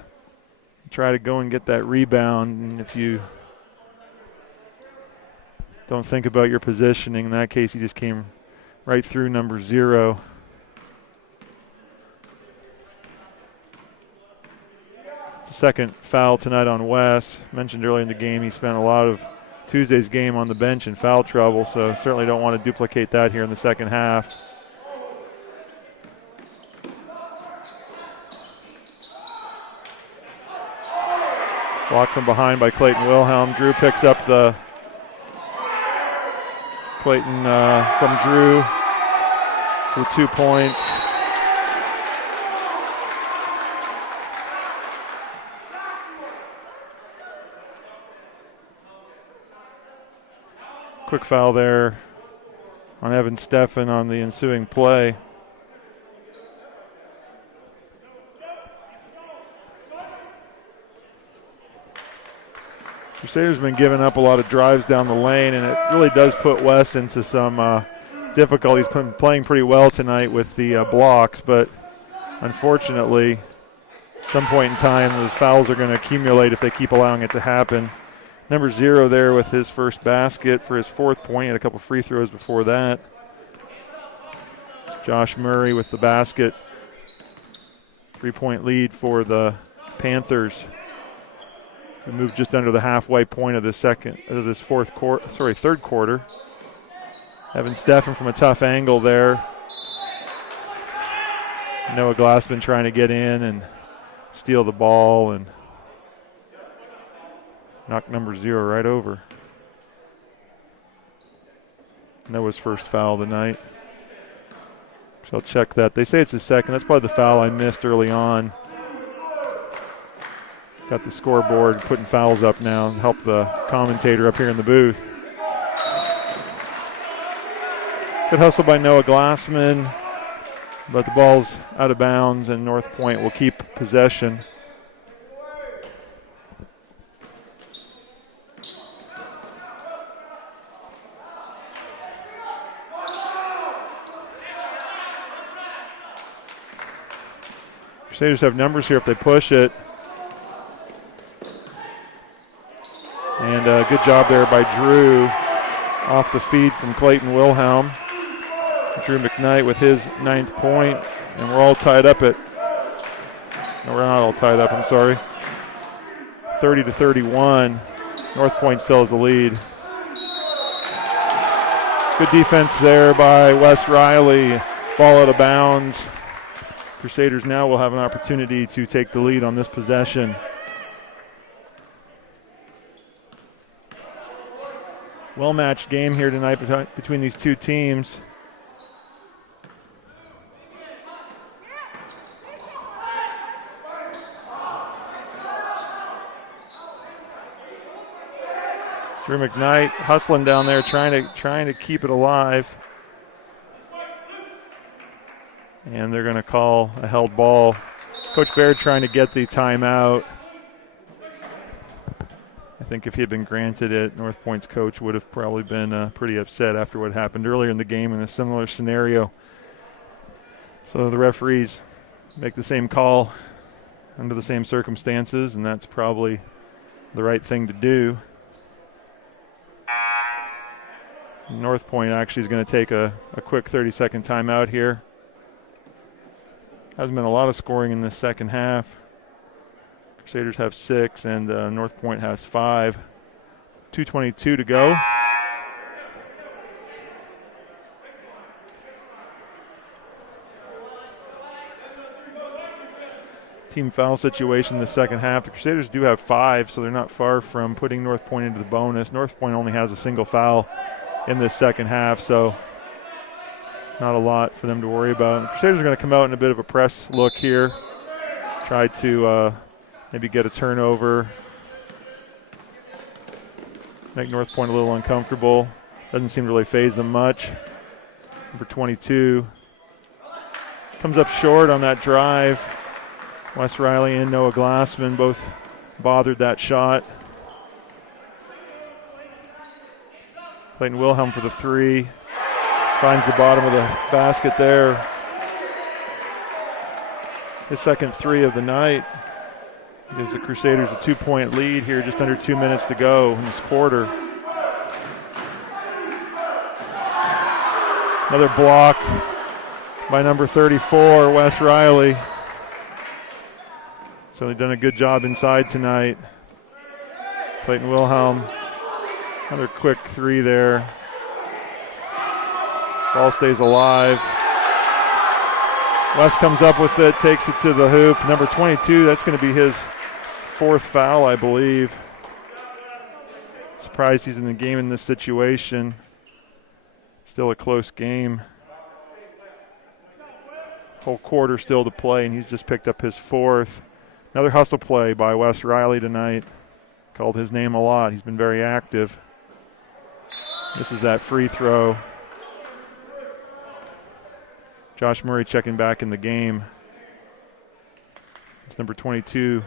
try to go and get that rebound, and if you don't think about your positioning, in that case, he just came right through number 0. It's the second foul tonight on Wes. Mentioned earlier in the game, he spent a lot of Tuesday's game on the bench in foul trouble, so certainly don't want to duplicate that here in the second half. Blocked from behind by Clayton Wilhelm. Drew picks up the Clayton from Drew for 2 points. Quick foul there on Evan Steffen on the ensuing play. Crusaders have been giving up a lot of drives down the lane, and it really does put Wes into some difficulties. He's been playing pretty well tonight with the blocks, but unfortunately, at some point in time, those fouls are going to accumulate if they keep allowing it to happen. Number 0 there with his first basket for his 4th point. He had a couple free throws before that. It's Josh Murray with the basket. 3-point lead for the Panthers. We moved just under the halfway point of this third quarter. Evan Steffen from a tough angle there. Noah Glassman trying to get in and steal the ball and knock number 0 right over. Noah's first foul of the night. So I'll check that. They say it's his second. That's probably the foul I missed early on. Got the scoreboard putting fouls up now and help the commentator up here in the booth. Good hustle by Noah Glassman, but the ball's out of bounds and Northpointe will keep possession. Crusaders have numbers here if they push it. And a good job there by Drew off the feed from Clayton Wilhelm. Drew McKnight with his 9th point, and we're all tied up at, no, we're not all tied up, I'm sorry. 30-31. Northpointe still has the lead. Good defense there by Wes Riley. Ball out of bounds. Crusaders now will have an opportunity to take the lead on this possession. Well-matched game here tonight between these two teams. Drew McKnight hustling down there, trying to keep it alive. And they're going to call a held ball. Coach Baird trying to get the timeout. I think if he had been granted it, Northpointe's coach would have probably been pretty upset after what happened earlier in the game in a similar scenario. So the referees make the same call under the same circumstances, and that's probably the right thing to do. Northpointe actually is going to take a quick 30-second timeout here. Hasn't been a lot of scoring in this second half. Crusaders have 6 and Northpointe has 5. 2:22 to go. Team foul situation in the second half. The Crusaders do have 5, so they're not far from putting Northpointe into the bonus. Northpointe only has a single foul in this second half, so not a lot for them to worry about. The Crusaders are going to come out in a bit of a press look here. Try to maybe get a turnover. Make Northpointe a little uncomfortable. Doesn't seem to really faze them much. Number 22 comes up short on that drive. Wes Riley and Noah Glassman both bothered that shot. Clayton Wilhelm for the 3. Finds the bottom of the basket there. His second 3 of the night. Gives the Crusaders a 2-point lead here, just under 2 minutes to go in this quarter. Another block by number 34, Wes Riley. So they've done a good job inside tonight. Clayton Wilhelm, another quick 3 there. Ball stays alive. Wes comes up with it, takes it to the hoop. Number 22, that's going to be his 4th foul, I believe. Surprised he's in the game in this situation. Still a close game. Whole quarter still to play, and he's just picked up his 4th. Another hustle play by Wes Riley tonight. Called his name a lot. He's been very active. This is that free throw. Josh Murray checking back in the game. It's number 22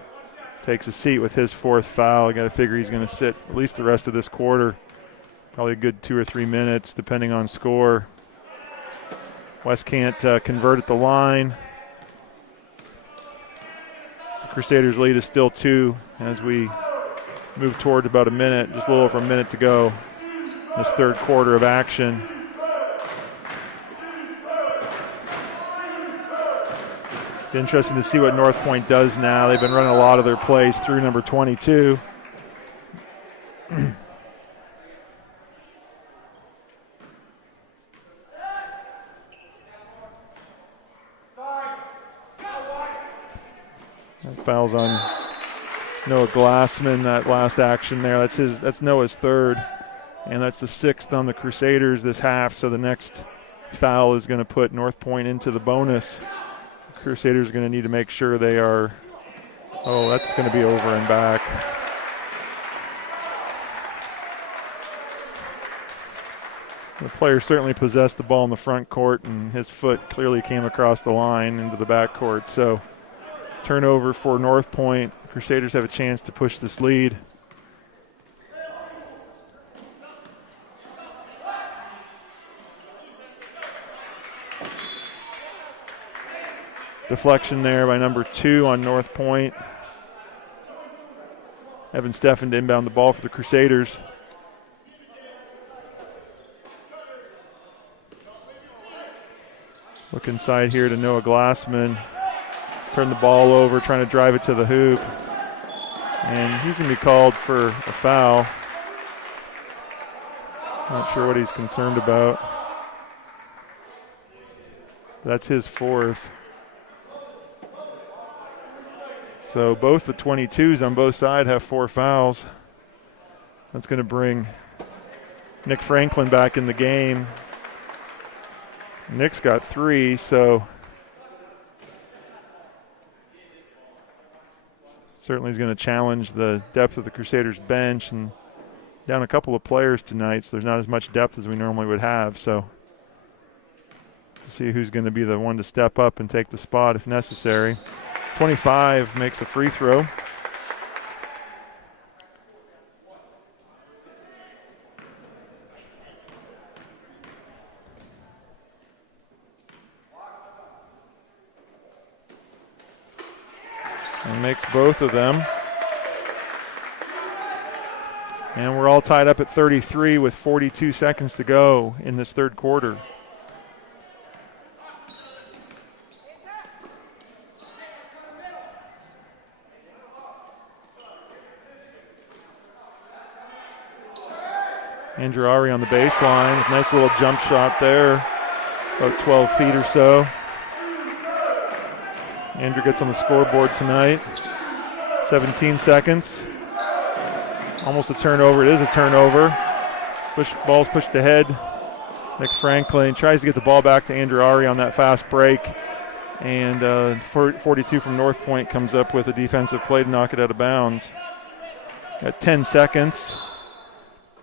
takes a seat with his 4th foul. I got to figure he's going to sit at least the rest of this quarter. Probably a good 2 or 3 minutes depending on score. West can't convert at the line. The Crusaders lead is still 2 as we move toward about a minute, just a little over a minute to go. This third quarter of action. It's interesting to see what Northpointe does now. They've been running a lot of their plays through number 22. Fouls on Noah Glassman, that last action there. That's Noah's 3rd, and that's the 6th on the Crusaders this half. So the next foul is going to put Northpointe into the bonus. The Crusaders are going to need to make sure they are. Oh, that's going to be over and back. The player certainly possessed the ball in the front court, and his foot clearly came across the line into the back court. So turnover for Northpointe. Crusaders have a chance to push this lead. Deflection there by number 2 on Northpointe. Evan Steffen to inbound the ball for the Crusaders. Look inside here to Noah Glassman. Turn the ball over, trying to drive it to the hoop. And he's going to be called for a foul. Not sure what he's concerned about. That's his 4th. So both the 22s on both sides have 4 fouls. That's going to bring Nick Franklin back in the game. Nick's got 3, so certainly is going to challenge the depth of the Crusaders bench and down a couple of players tonight, so there's not as much depth as we normally would have. So to see who's going to be the one to step up and take the spot if necessary. 25 makes a free throw. And makes both of them. And we're all tied up at 33 with 42 seconds to go in this third quarter. Andrew Ari on the baseline. Nice little jump shot there, about 12 feet or so. Andrew gets on the scoreboard tonight. 17 seconds. Almost a turnover. It is a turnover. Ball's pushed ahead. Nick Franklin tries to get the ball back to Andrew Ari on that fast break. And 42 from Northpointe comes up with a defensive play to knock it out of bounds. Got 10 seconds.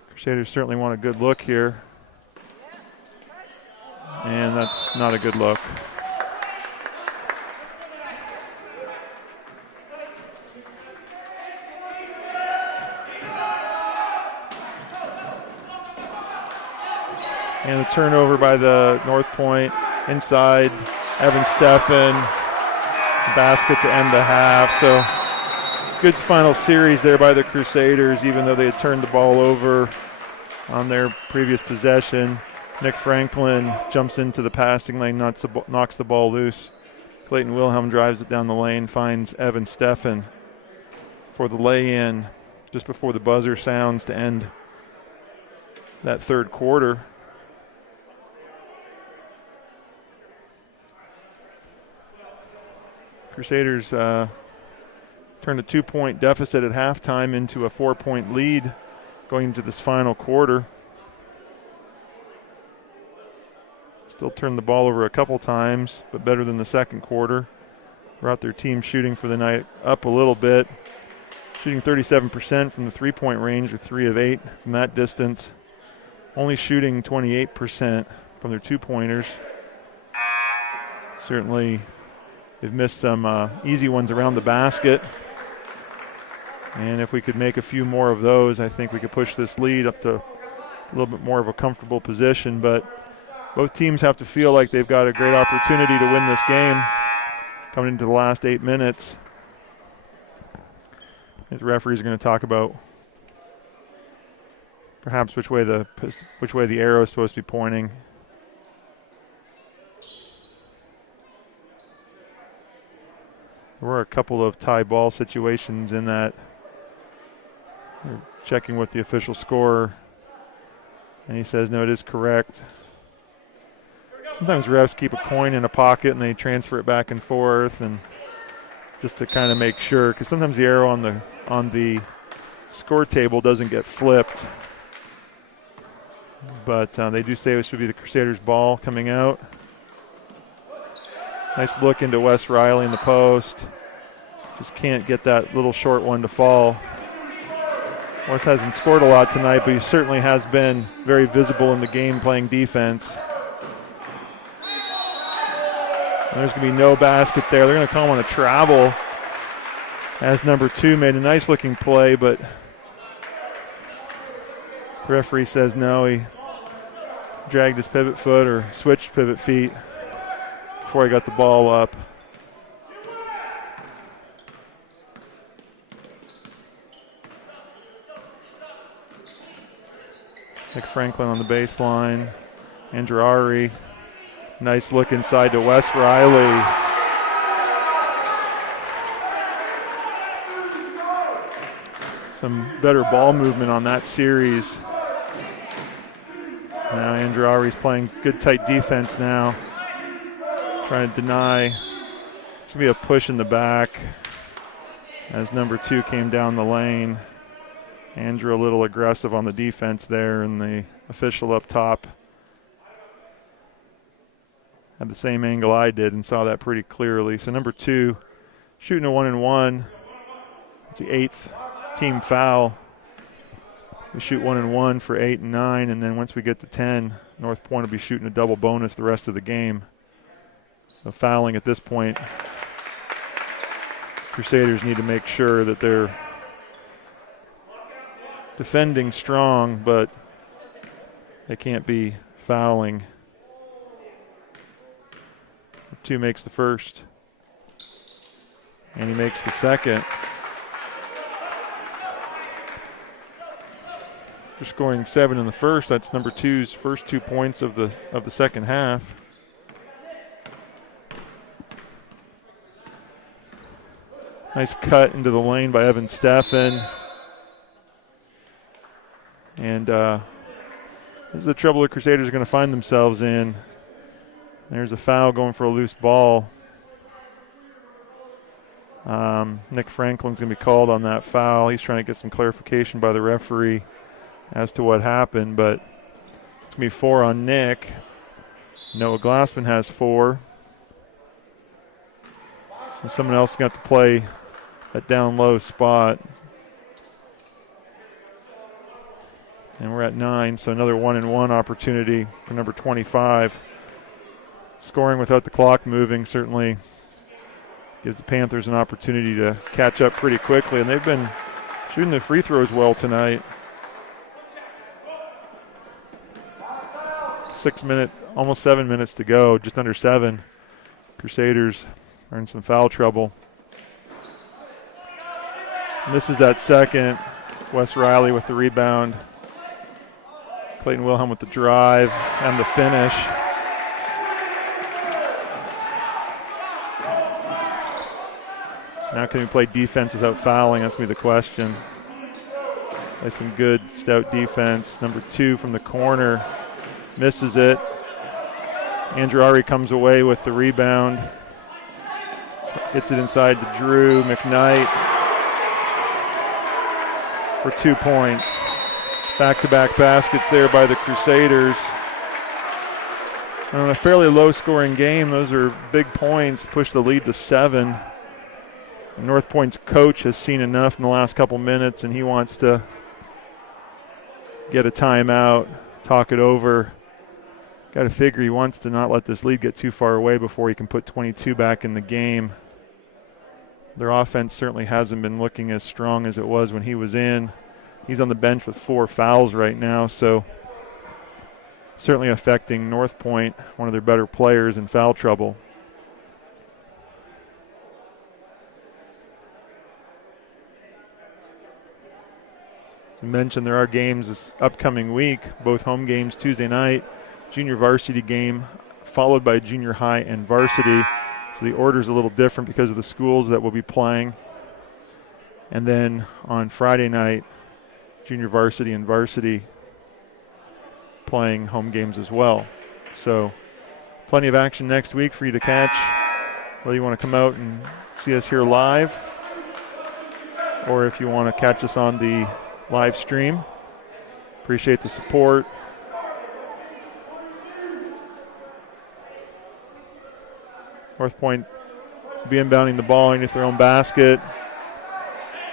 Crusaders certainly want a good look here. And that's not a good look. And the turnover by the Northpointe inside. Evan Steffen, basket to end the half. So good final series there by the Crusaders, even though they had turned the ball over on their previous possession. Nick Franklin jumps into the passing lane, knocks the ball loose. Clayton Wilhelm drives it down the lane, finds Evan Steffen for the lay-in just before the buzzer sounds to end that third quarter. Crusaders turned a 2-point deficit at halftime into a 4-point lead going into this final quarter. Still turned the ball over a couple times, but better than the second quarter. Brought their team shooting for the night up a little bit. Shooting 37% from the three-point range with 3 of 8 from that distance. Only shooting 28% from their two-pointers. Certainly they've missed some easy ones around the basket. And if we could make a few more of those, I think we could push this lead up to a little bit more of a comfortable position. But both teams have to feel like they've got a great opportunity to win this game coming into the last 8 minutes. The referees are going to talk about perhaps which way the arrow is supposed to be pointing. There were a couple of tie ball situations in that. We're checking with the official scorer, and he says, no, it is correct. Sometimes refs keep a coin in a pocket and they transfer it back and forth, and just to kind of make sure, because sometimes the arrow on the score table doesn't get flipped. But they do say it should be the Crusaders' ball coming out. Nice look into Wes Riley in the post. Just can't get that little short one to fall. Wes hasn't scored a lot tonight, but he certainly has been very visible in the game playing defense. And there's going to be no basket there. They're going to call on a travel as number 2 made a nice looking play, but the referee says no. He dragged his pivot foot or switched pivot feet before he got the ball up. Nick Franklin on the baseline. Andrew Ari. Nice look inside to Wes Riley. Some better ball movement on that series. Now Andrew Ari's playing good tight defense now. Trying to deny. It's going to be a push in the back as number 2 came down the lane. Andrew a little aggressive on the defense there, and the official up top had the same angle I did and saw that pretty clearly. So number 2 shooting a 1-and-1. It's the 8th team foul We shoot 1 and 1 for 8 and 9, and then once we get to 10, Northpointe will be shooting a double bonus the rest of the game. So fouling at this point, Crusaders need to make sure that they're defending strong, but they can't be fouling. 2 makes the first, and he makes the second. They're scoring 7 in the first. That's number 2's first 2 points of the second half. Nice cut into the lane by Evan Steffen. And this is the trouble the Crusaders are going to find themselves in. There's a foul going for a loose ball. Nick Franklin's going to be called on that foul. He's trying to get some clarification by the referee as to what happened, but it's going to be 4 on Nick. Noah Glassman has 4. So someone else got to play that down low spot. And we're at 9, so another 1-and-1 opportunity for number 25. Scoring without the clock moving certainly gives the Panthers an opportunity to catch up pretty quickly, and they've been shooting the free throws well tonight. 6 minutes, almost 7 minutes to go, just under 7. Crusaders are in some foul trouble. And this is that second. Wes Riley with the rebound. Clayton Wilhelm with the drive and the finish. Now can we play defense without fouling? That's going to be the question. Play some good, stout defense. Number 2 from the corner. Misses it. Andrew Ari comes away with the rebound. Hits it inside to Drew McKnight for 2 points. Back-to-back baskets there by the Crusaders. On a fairly low-scoring game, those are big points. Push the lead to 7. And Northpointe's coach has seen enough in the last couple minutes, and he wants to get a timeout, talk it over. Got to figure he wants to not let this lead get too far away before he can put 22 back in the game. Their offense certainly hasn't been looking as strong as it was when he was in. He's on the bench with 4 fouls right now, so certainly affecting Northpointe, one of their better players, in foul trouble. I mentioned there are games this upcoming week, both home games Tuesday night, junior varsity game, followed by junior high and varsity. So the order's a little different because of the schools that will be playing. And then on Friday night, junior varsity and varsity playing home games as well. So plenty of action next week for you to catch, whether you want to come out and see us here live or if you want to catch us on the live stream. Appreciate the support. Northpointe be inbounding the ball underneath their own basket.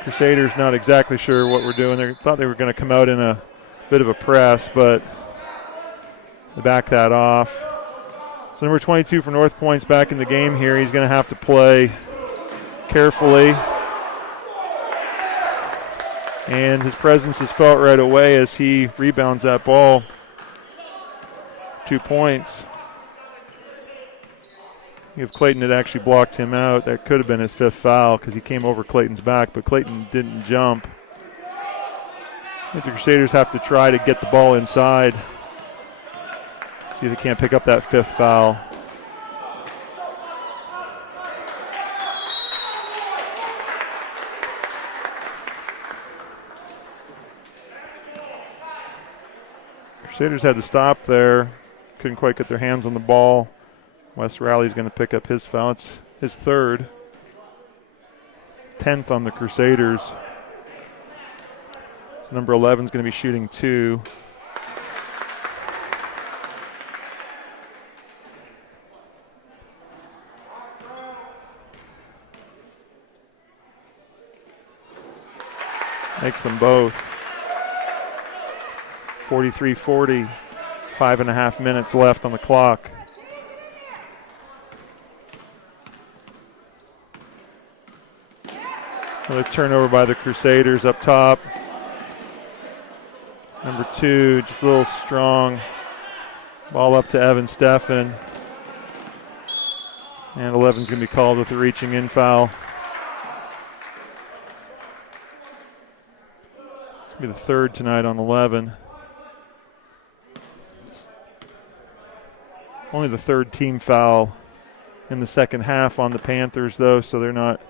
Crusaders not exactly sure what we're doing. They thought they were going to come out in a bit of a press, but they back that off. So number 22 for Northpointe's back in the game here. He's going to have to play carefully. And his presence is felt right away as he rebounds that ball. 2 points. If Clayton had actually blocked him out, that could have been his 5th foul because he came over Clayton's back, but Clayton didn't jump. I think the Crusaders have to try to get the ball inside. See if they can't pick up that 5th foul. Crusaders had to stop there. Couldn't quite get their hands on the ball. Wes Riley's going to pick up his foul. It's his 3rd. 10th on the Crusaders. So number 11 is going to be shooting 2. Makes them both. 43-40, 5.5 minutes left on the clock. Another turnover by the Crusaders up top. Number 2, just a little strong. Ball up to Evan Steffen. And 11's going to be called with a reaching in foul. It's going to be the third tonight on 11. Only the third team foul in the second half on the Panthers, though, so they're not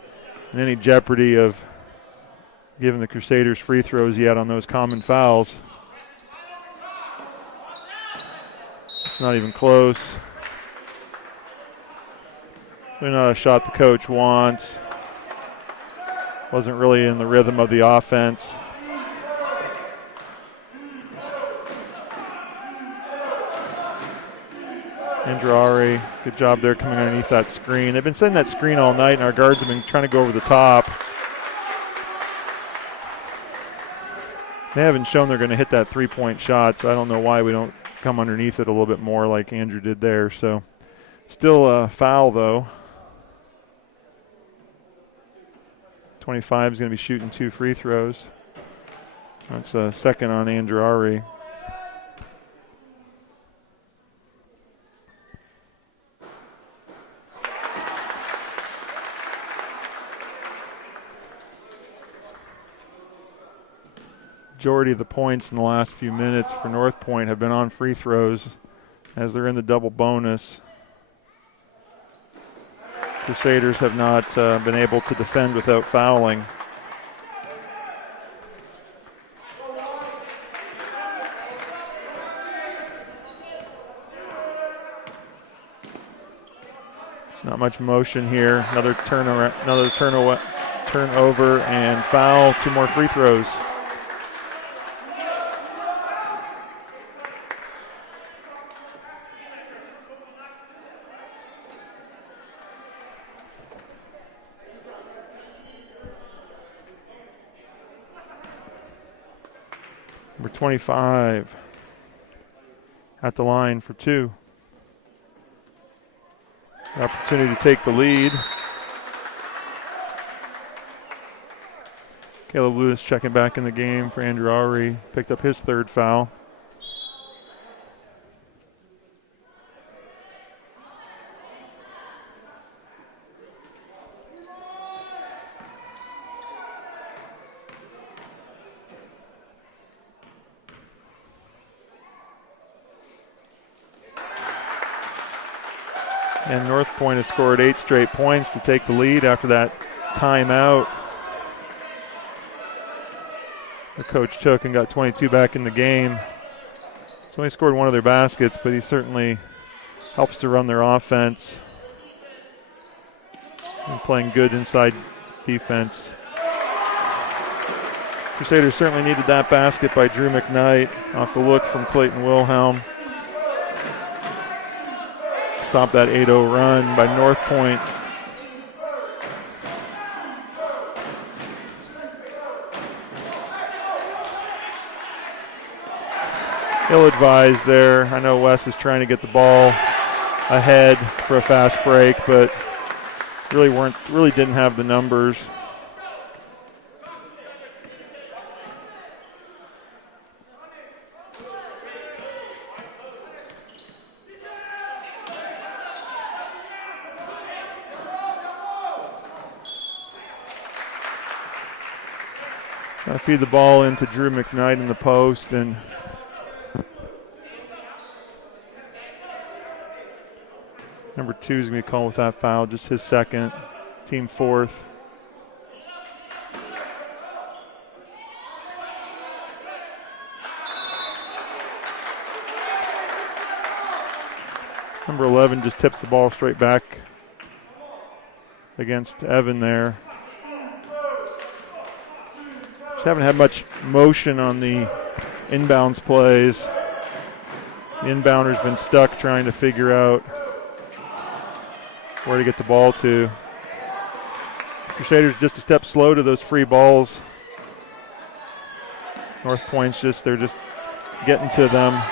in any jeopardy of giving the Crusaders free throws yet on those common fouls. It's not even close. They're not a shot the coach wants. Wasn't really in the rhythm of the offense. Andrari, good job there coming underneath that screen. They've been setting that screen all night, and our guards have been trying to go over the top. They haven't shown they're going to hit that three-point shot, so I don't know why we don't come underneath it a little bit more like Andrew did there. So still a foul, though. 25 is going to be shooting 2 free throws. That's a second on Andrari. Majority of the points in the last few minutes for Northpointe have been on free throws as they're in the double bonus. Crusaders have not been able to defend without fouling. There's not much motion here. Another turnover and foul. 2 more free throws. Number 25 at the line for 2. Opportunity to take the lead. Caleb Lewis checking back in the game for Andrew Ari. Picked up his 3rd foul. And Northpointe has scored 8 straight points to take the lead after that timeout the coach took and got 22 back in the game. He's only scored 1 of their baskets, but he certainly helps to run their offense and playing good inside defense. Crusaders certainly needed that basket by Drew McKnight off the look from Clayton Wilhelm. Stop that 8-0 run by Northpointe. Ill-advised there. I know Wes is trying to get the ball ahead for a fast break, but really didn't have the numbers. Trying to feed the ball into Drew McKnight in the post, and number 2 is going to be called with that foul, just his 2nd, team 4th. Number 11 just tips the ball straight back against Evan there. Just haven't had much motion on the inbounds plays. The inbounder's been stuck trying to figure out where to get the ball to. Crusaders just a step slow to those free balls. Northpointe's they're just getting to them.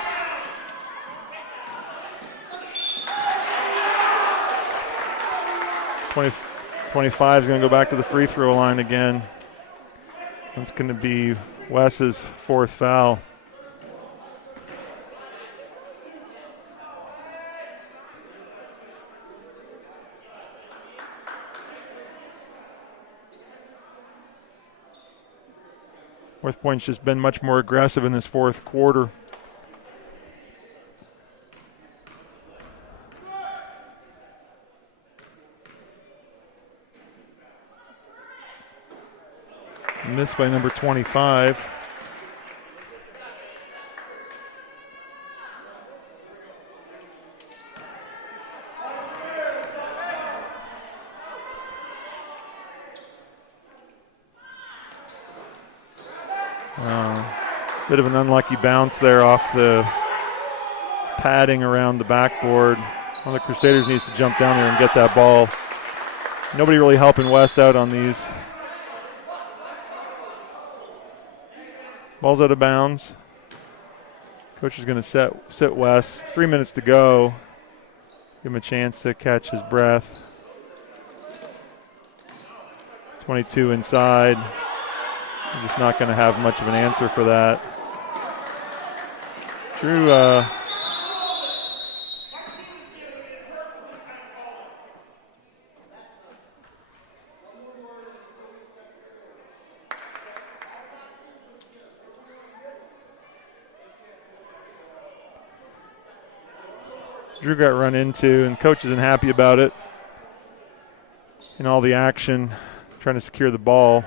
Twenty 25 is going to go back to the free throw line again. That's going to be Wes's fourth foul. Northpointe's just been much more aggressive in this fourth quarter. Missed by number 25. Bit of an unlucky bounce there off the padding around the backboard. One of the Crusaders needs to jump down there and get that ball. Nobody really helping Wes out on these. Ball's out of bounds. Coach is going to sit Wes. 3 minutes to go. Give him a chance to catch his breath. 22 inside. I'm just not going to have much of an answer for that. Drew got run into, and coach isn't happy about it. In all the action, trying to secure the ball.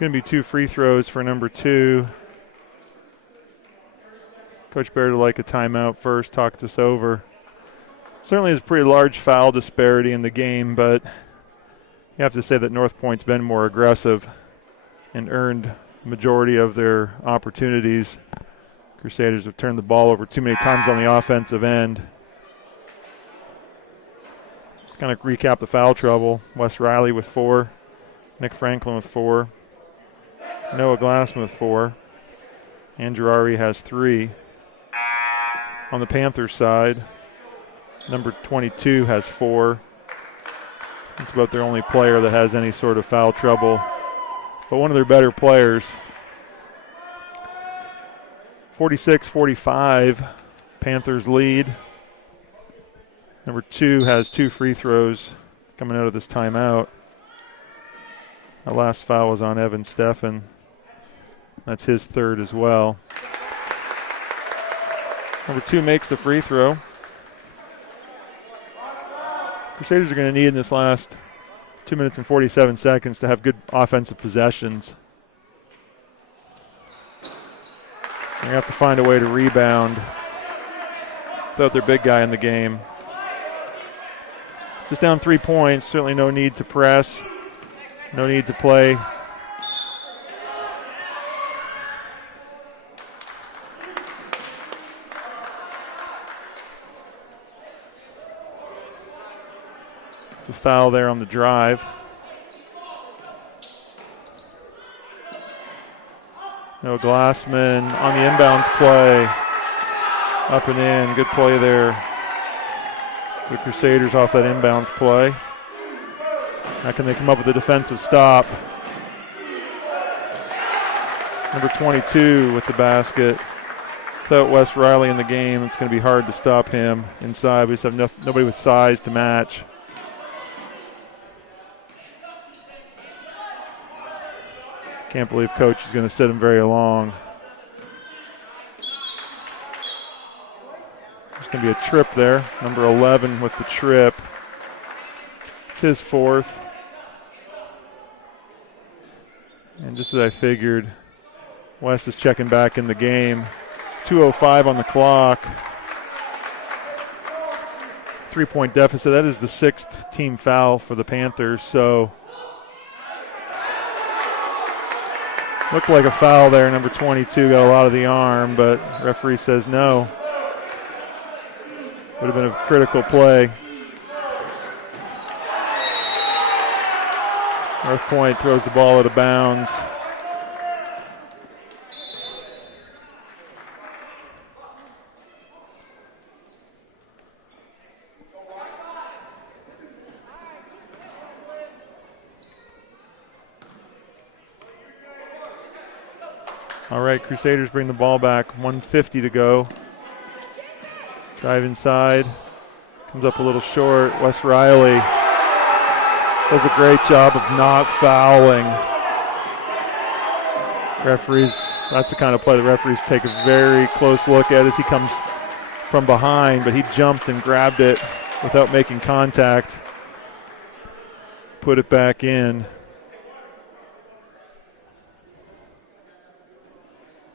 Going to be 2 free throws for number 2. Coach Baird would like a timeout first, talk this over. Certainly is a pretty large foul disparity in the game, but you have to say that Northpointe's been more aggressive and earned the majority of their opportunities. Crusaders have turned the ball over too many times on the offensive end. Kind of recap the foul trouble. Wes Riley with 4, Nick Franklin with 4. Noah Glassman with 4. Andrew Ari has 3. On the Panthers side, number 22 has 4. It's about their only player that has any sort of foul trouble, but one of their better players. 46-45, Panthers lead. Number 2 has 2 free throws coming out of this timeout. Our last foul was on Evan Steffen. That's his 3rd as well. Number 2 makes the free throw. Crusaders are going to need in this last 2 minutes and 47 seconds to have good offensive possessions. They're going to have to find a way to rebound without their big guy in the game. Just down 3 points, certainly no need to press, no need to play. It's a foul there on the drive. No, Glassman on the inbounds play. Up and in. Good play there. The Crusaders off that inbounds play. How can they come up with a defensive stop? Number 22 with the basket. Without Wes Riley in the game, it's going to be hard to stop him inside. We just have nobody with size to match. Can't believe coach is going to sit him very long. There's going to be a trip there. Number 11 with the trip. It's his 4th. And just as I figured, West is checking back in the game. 2:05 on the clock. 3-point deficit. That is the 6th team foul for the Panthers. So looked like a foul there. Number 22 got a lot of the arm, but referee says no. Would have been a critical play. Northpointe throws the ball out of bounds. All right, Crusaders bring the ball back. 1:50 to go. Drive inside. Comes up a little short. Wes Riley does a great job of not fouling. Referees, that's the kind of play the referees take a very close look at as he comes from behind, but he jumped and grabbed it without making contact. Put it back in.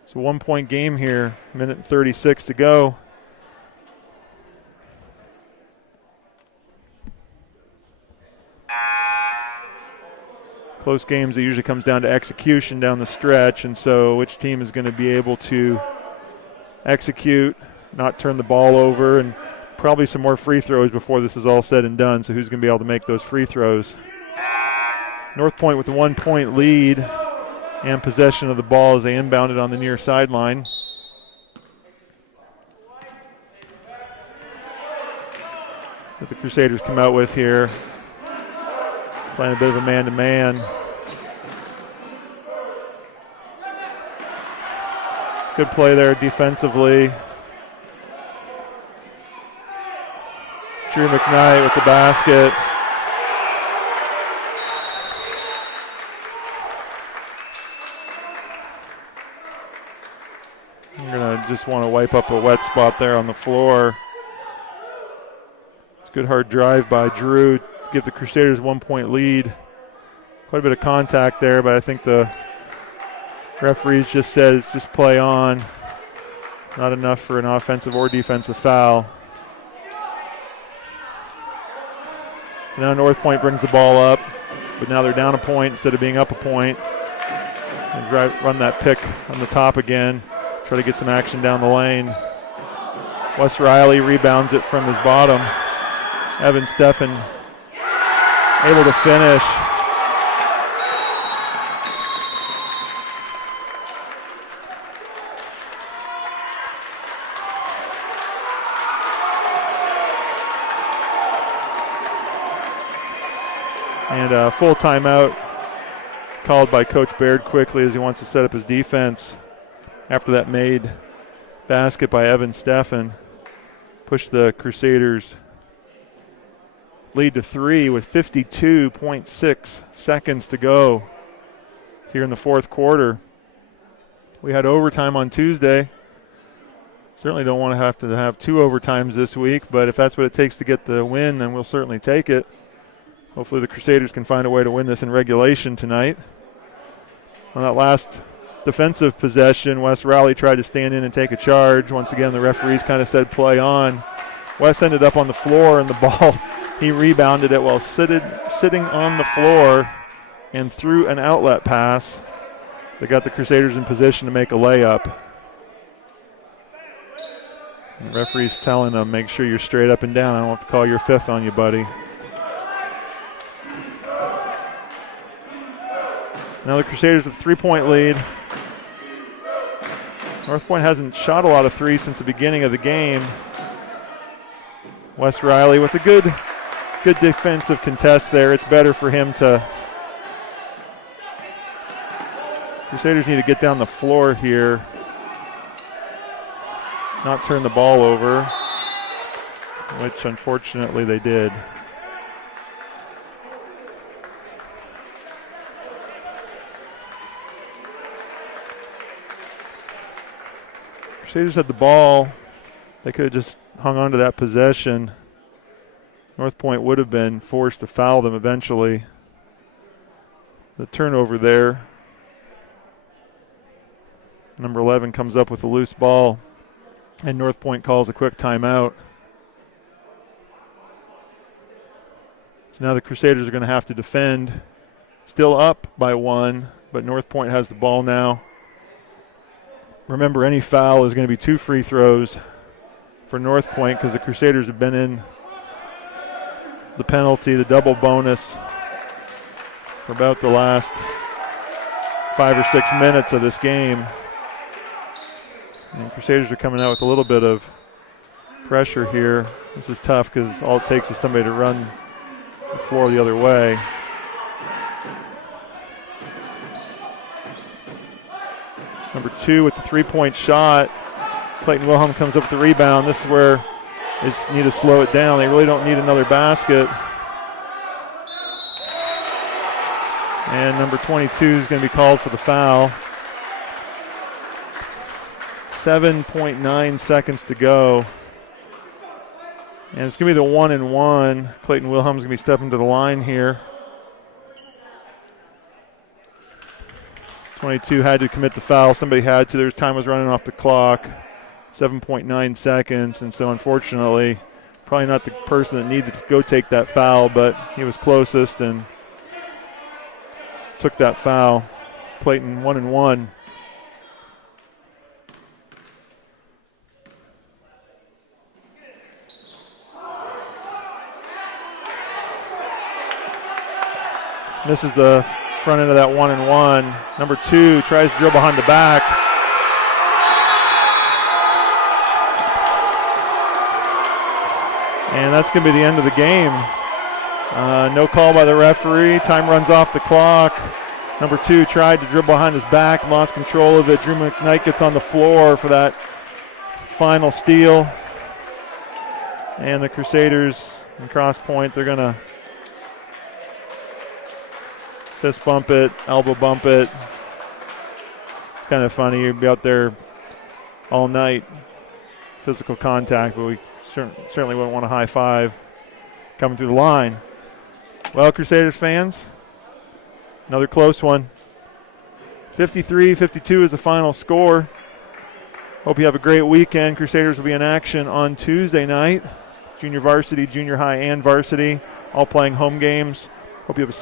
It's a 1-point game here, minute and 36 to go. Close games, it usually comes down to execution down the stretch, and so which team is going to be able to execute, not turn the ball over, and probably some more free throws before this is all said and done, so who's going to be able to make those free throws? Northpointe with a 1-point lead and possession of the ball as they inbound it on the near sideline. What the Crusaders come out with here, playing a bit of a man-to-man. Good play there defensively. Drew McKnight with the basket. You're going to just want to wipe up a wet spot there on the floor. Good hard drive by Drew to give the Crusaders a 1-point lead. Quite a bit of contact there, but I think the referees just says just play on. Not enough for an offensive or defensive foul. Now Northpointe brings the ball up, but now they're down a point instead of being up a point. And run that pick on the top again. Try to get some action down the lane. Wes Riley rebounds it from his bottom. Evan Steffen able to finish. And a full timeout called by Coach Baird quickly as he wants to set up his defense after that made basket by Evan Steffen. Pushed the Crusaders lead to 3 with 52.6 seconds to go here in the fourth quarter. We had overtime on Tuesday. Certainly don't want to have 2 overtimes this week, but if that's what it takes to get the win, then we'll certainly take it. Hopefully the Crusaders can find a way to win this in regulation tonight. On that last defensive possession, Wes Riley tried to stand in and take a charge. Once again, the referees kind of said play on. Wes ended up on the floor, and the ball, he rebounded it while sitting on the floor and threw an outlet pass that got the Crusaders in position to make a layup. And the referee's telling them, make sure you're straight up and down. I don't have to call your fifth on you, buddy. Now the Crusaders with a 3-point lead. Northpointe hasn't shot a lot of threes since the beginning of the game. Wes Riley with a good defensive contest there. It's better for him to. Crusaders need to get down the floor here, not turn the ball over, which unfortunately they did. Crusaders had the ball. They could have just hung on to that possession. Northpointe would have been forced to foul them eventually. The turnover there. Number 11 comes up with a loose ball, and Northpointe calls a quick timeout. So now the Crusaders are going to have to defend. Still up by 1, but Northpointe has the ball now. Remember, any foul is going to be 2 free throws for Northpointe because the Crusaders have been in the penalty, the double bonus, for about the last 5 or 6 minutes of this game. And Crusaders are coming out with a little bit of pressure here. This is tough because all it takes is somebody to run the floor the other way. Number 2 with the 3-point shot. Clayton Wilhelm comes up with the rebound. This is where they just need to slow it down. They really don't need another basket. And number 22 is going to be called for the foul. 7.9 seconds to go. And it's going to be the 1-and-1. Clayton Wilhelm's going to be stepping to the line here. 22 had to commit the foul. Somebody had to. Their time was running off the clock. 7.9 seconds. And so, unfortunately, probably not the person that needed to go take that foul, but he was closest and took that foul. Clayton 1-and-1. This is the front end of that 1-and-1. Number 2 tries to drill behind the back. And that's going to be the end of the game. No call by the referee. Time runs off the clock. Number 2 tried to dribble behind his back, lost control of it. Drew McKnight gets on the floor for that final steal. And the Crusaders in cross point, they're going to fist bump it, elbow bump it. It's kind of funny. You'd be out there all night, physical contact, but we certainly wouldn't want a high five coming through the line. Well, Crusaders fans, another close one. 53-52 is the final score. Hope you have a great weekend. Crusaders will be in action on Tuesday night. Junior varsity, junior high, and varsity all playing home games. Hope you have a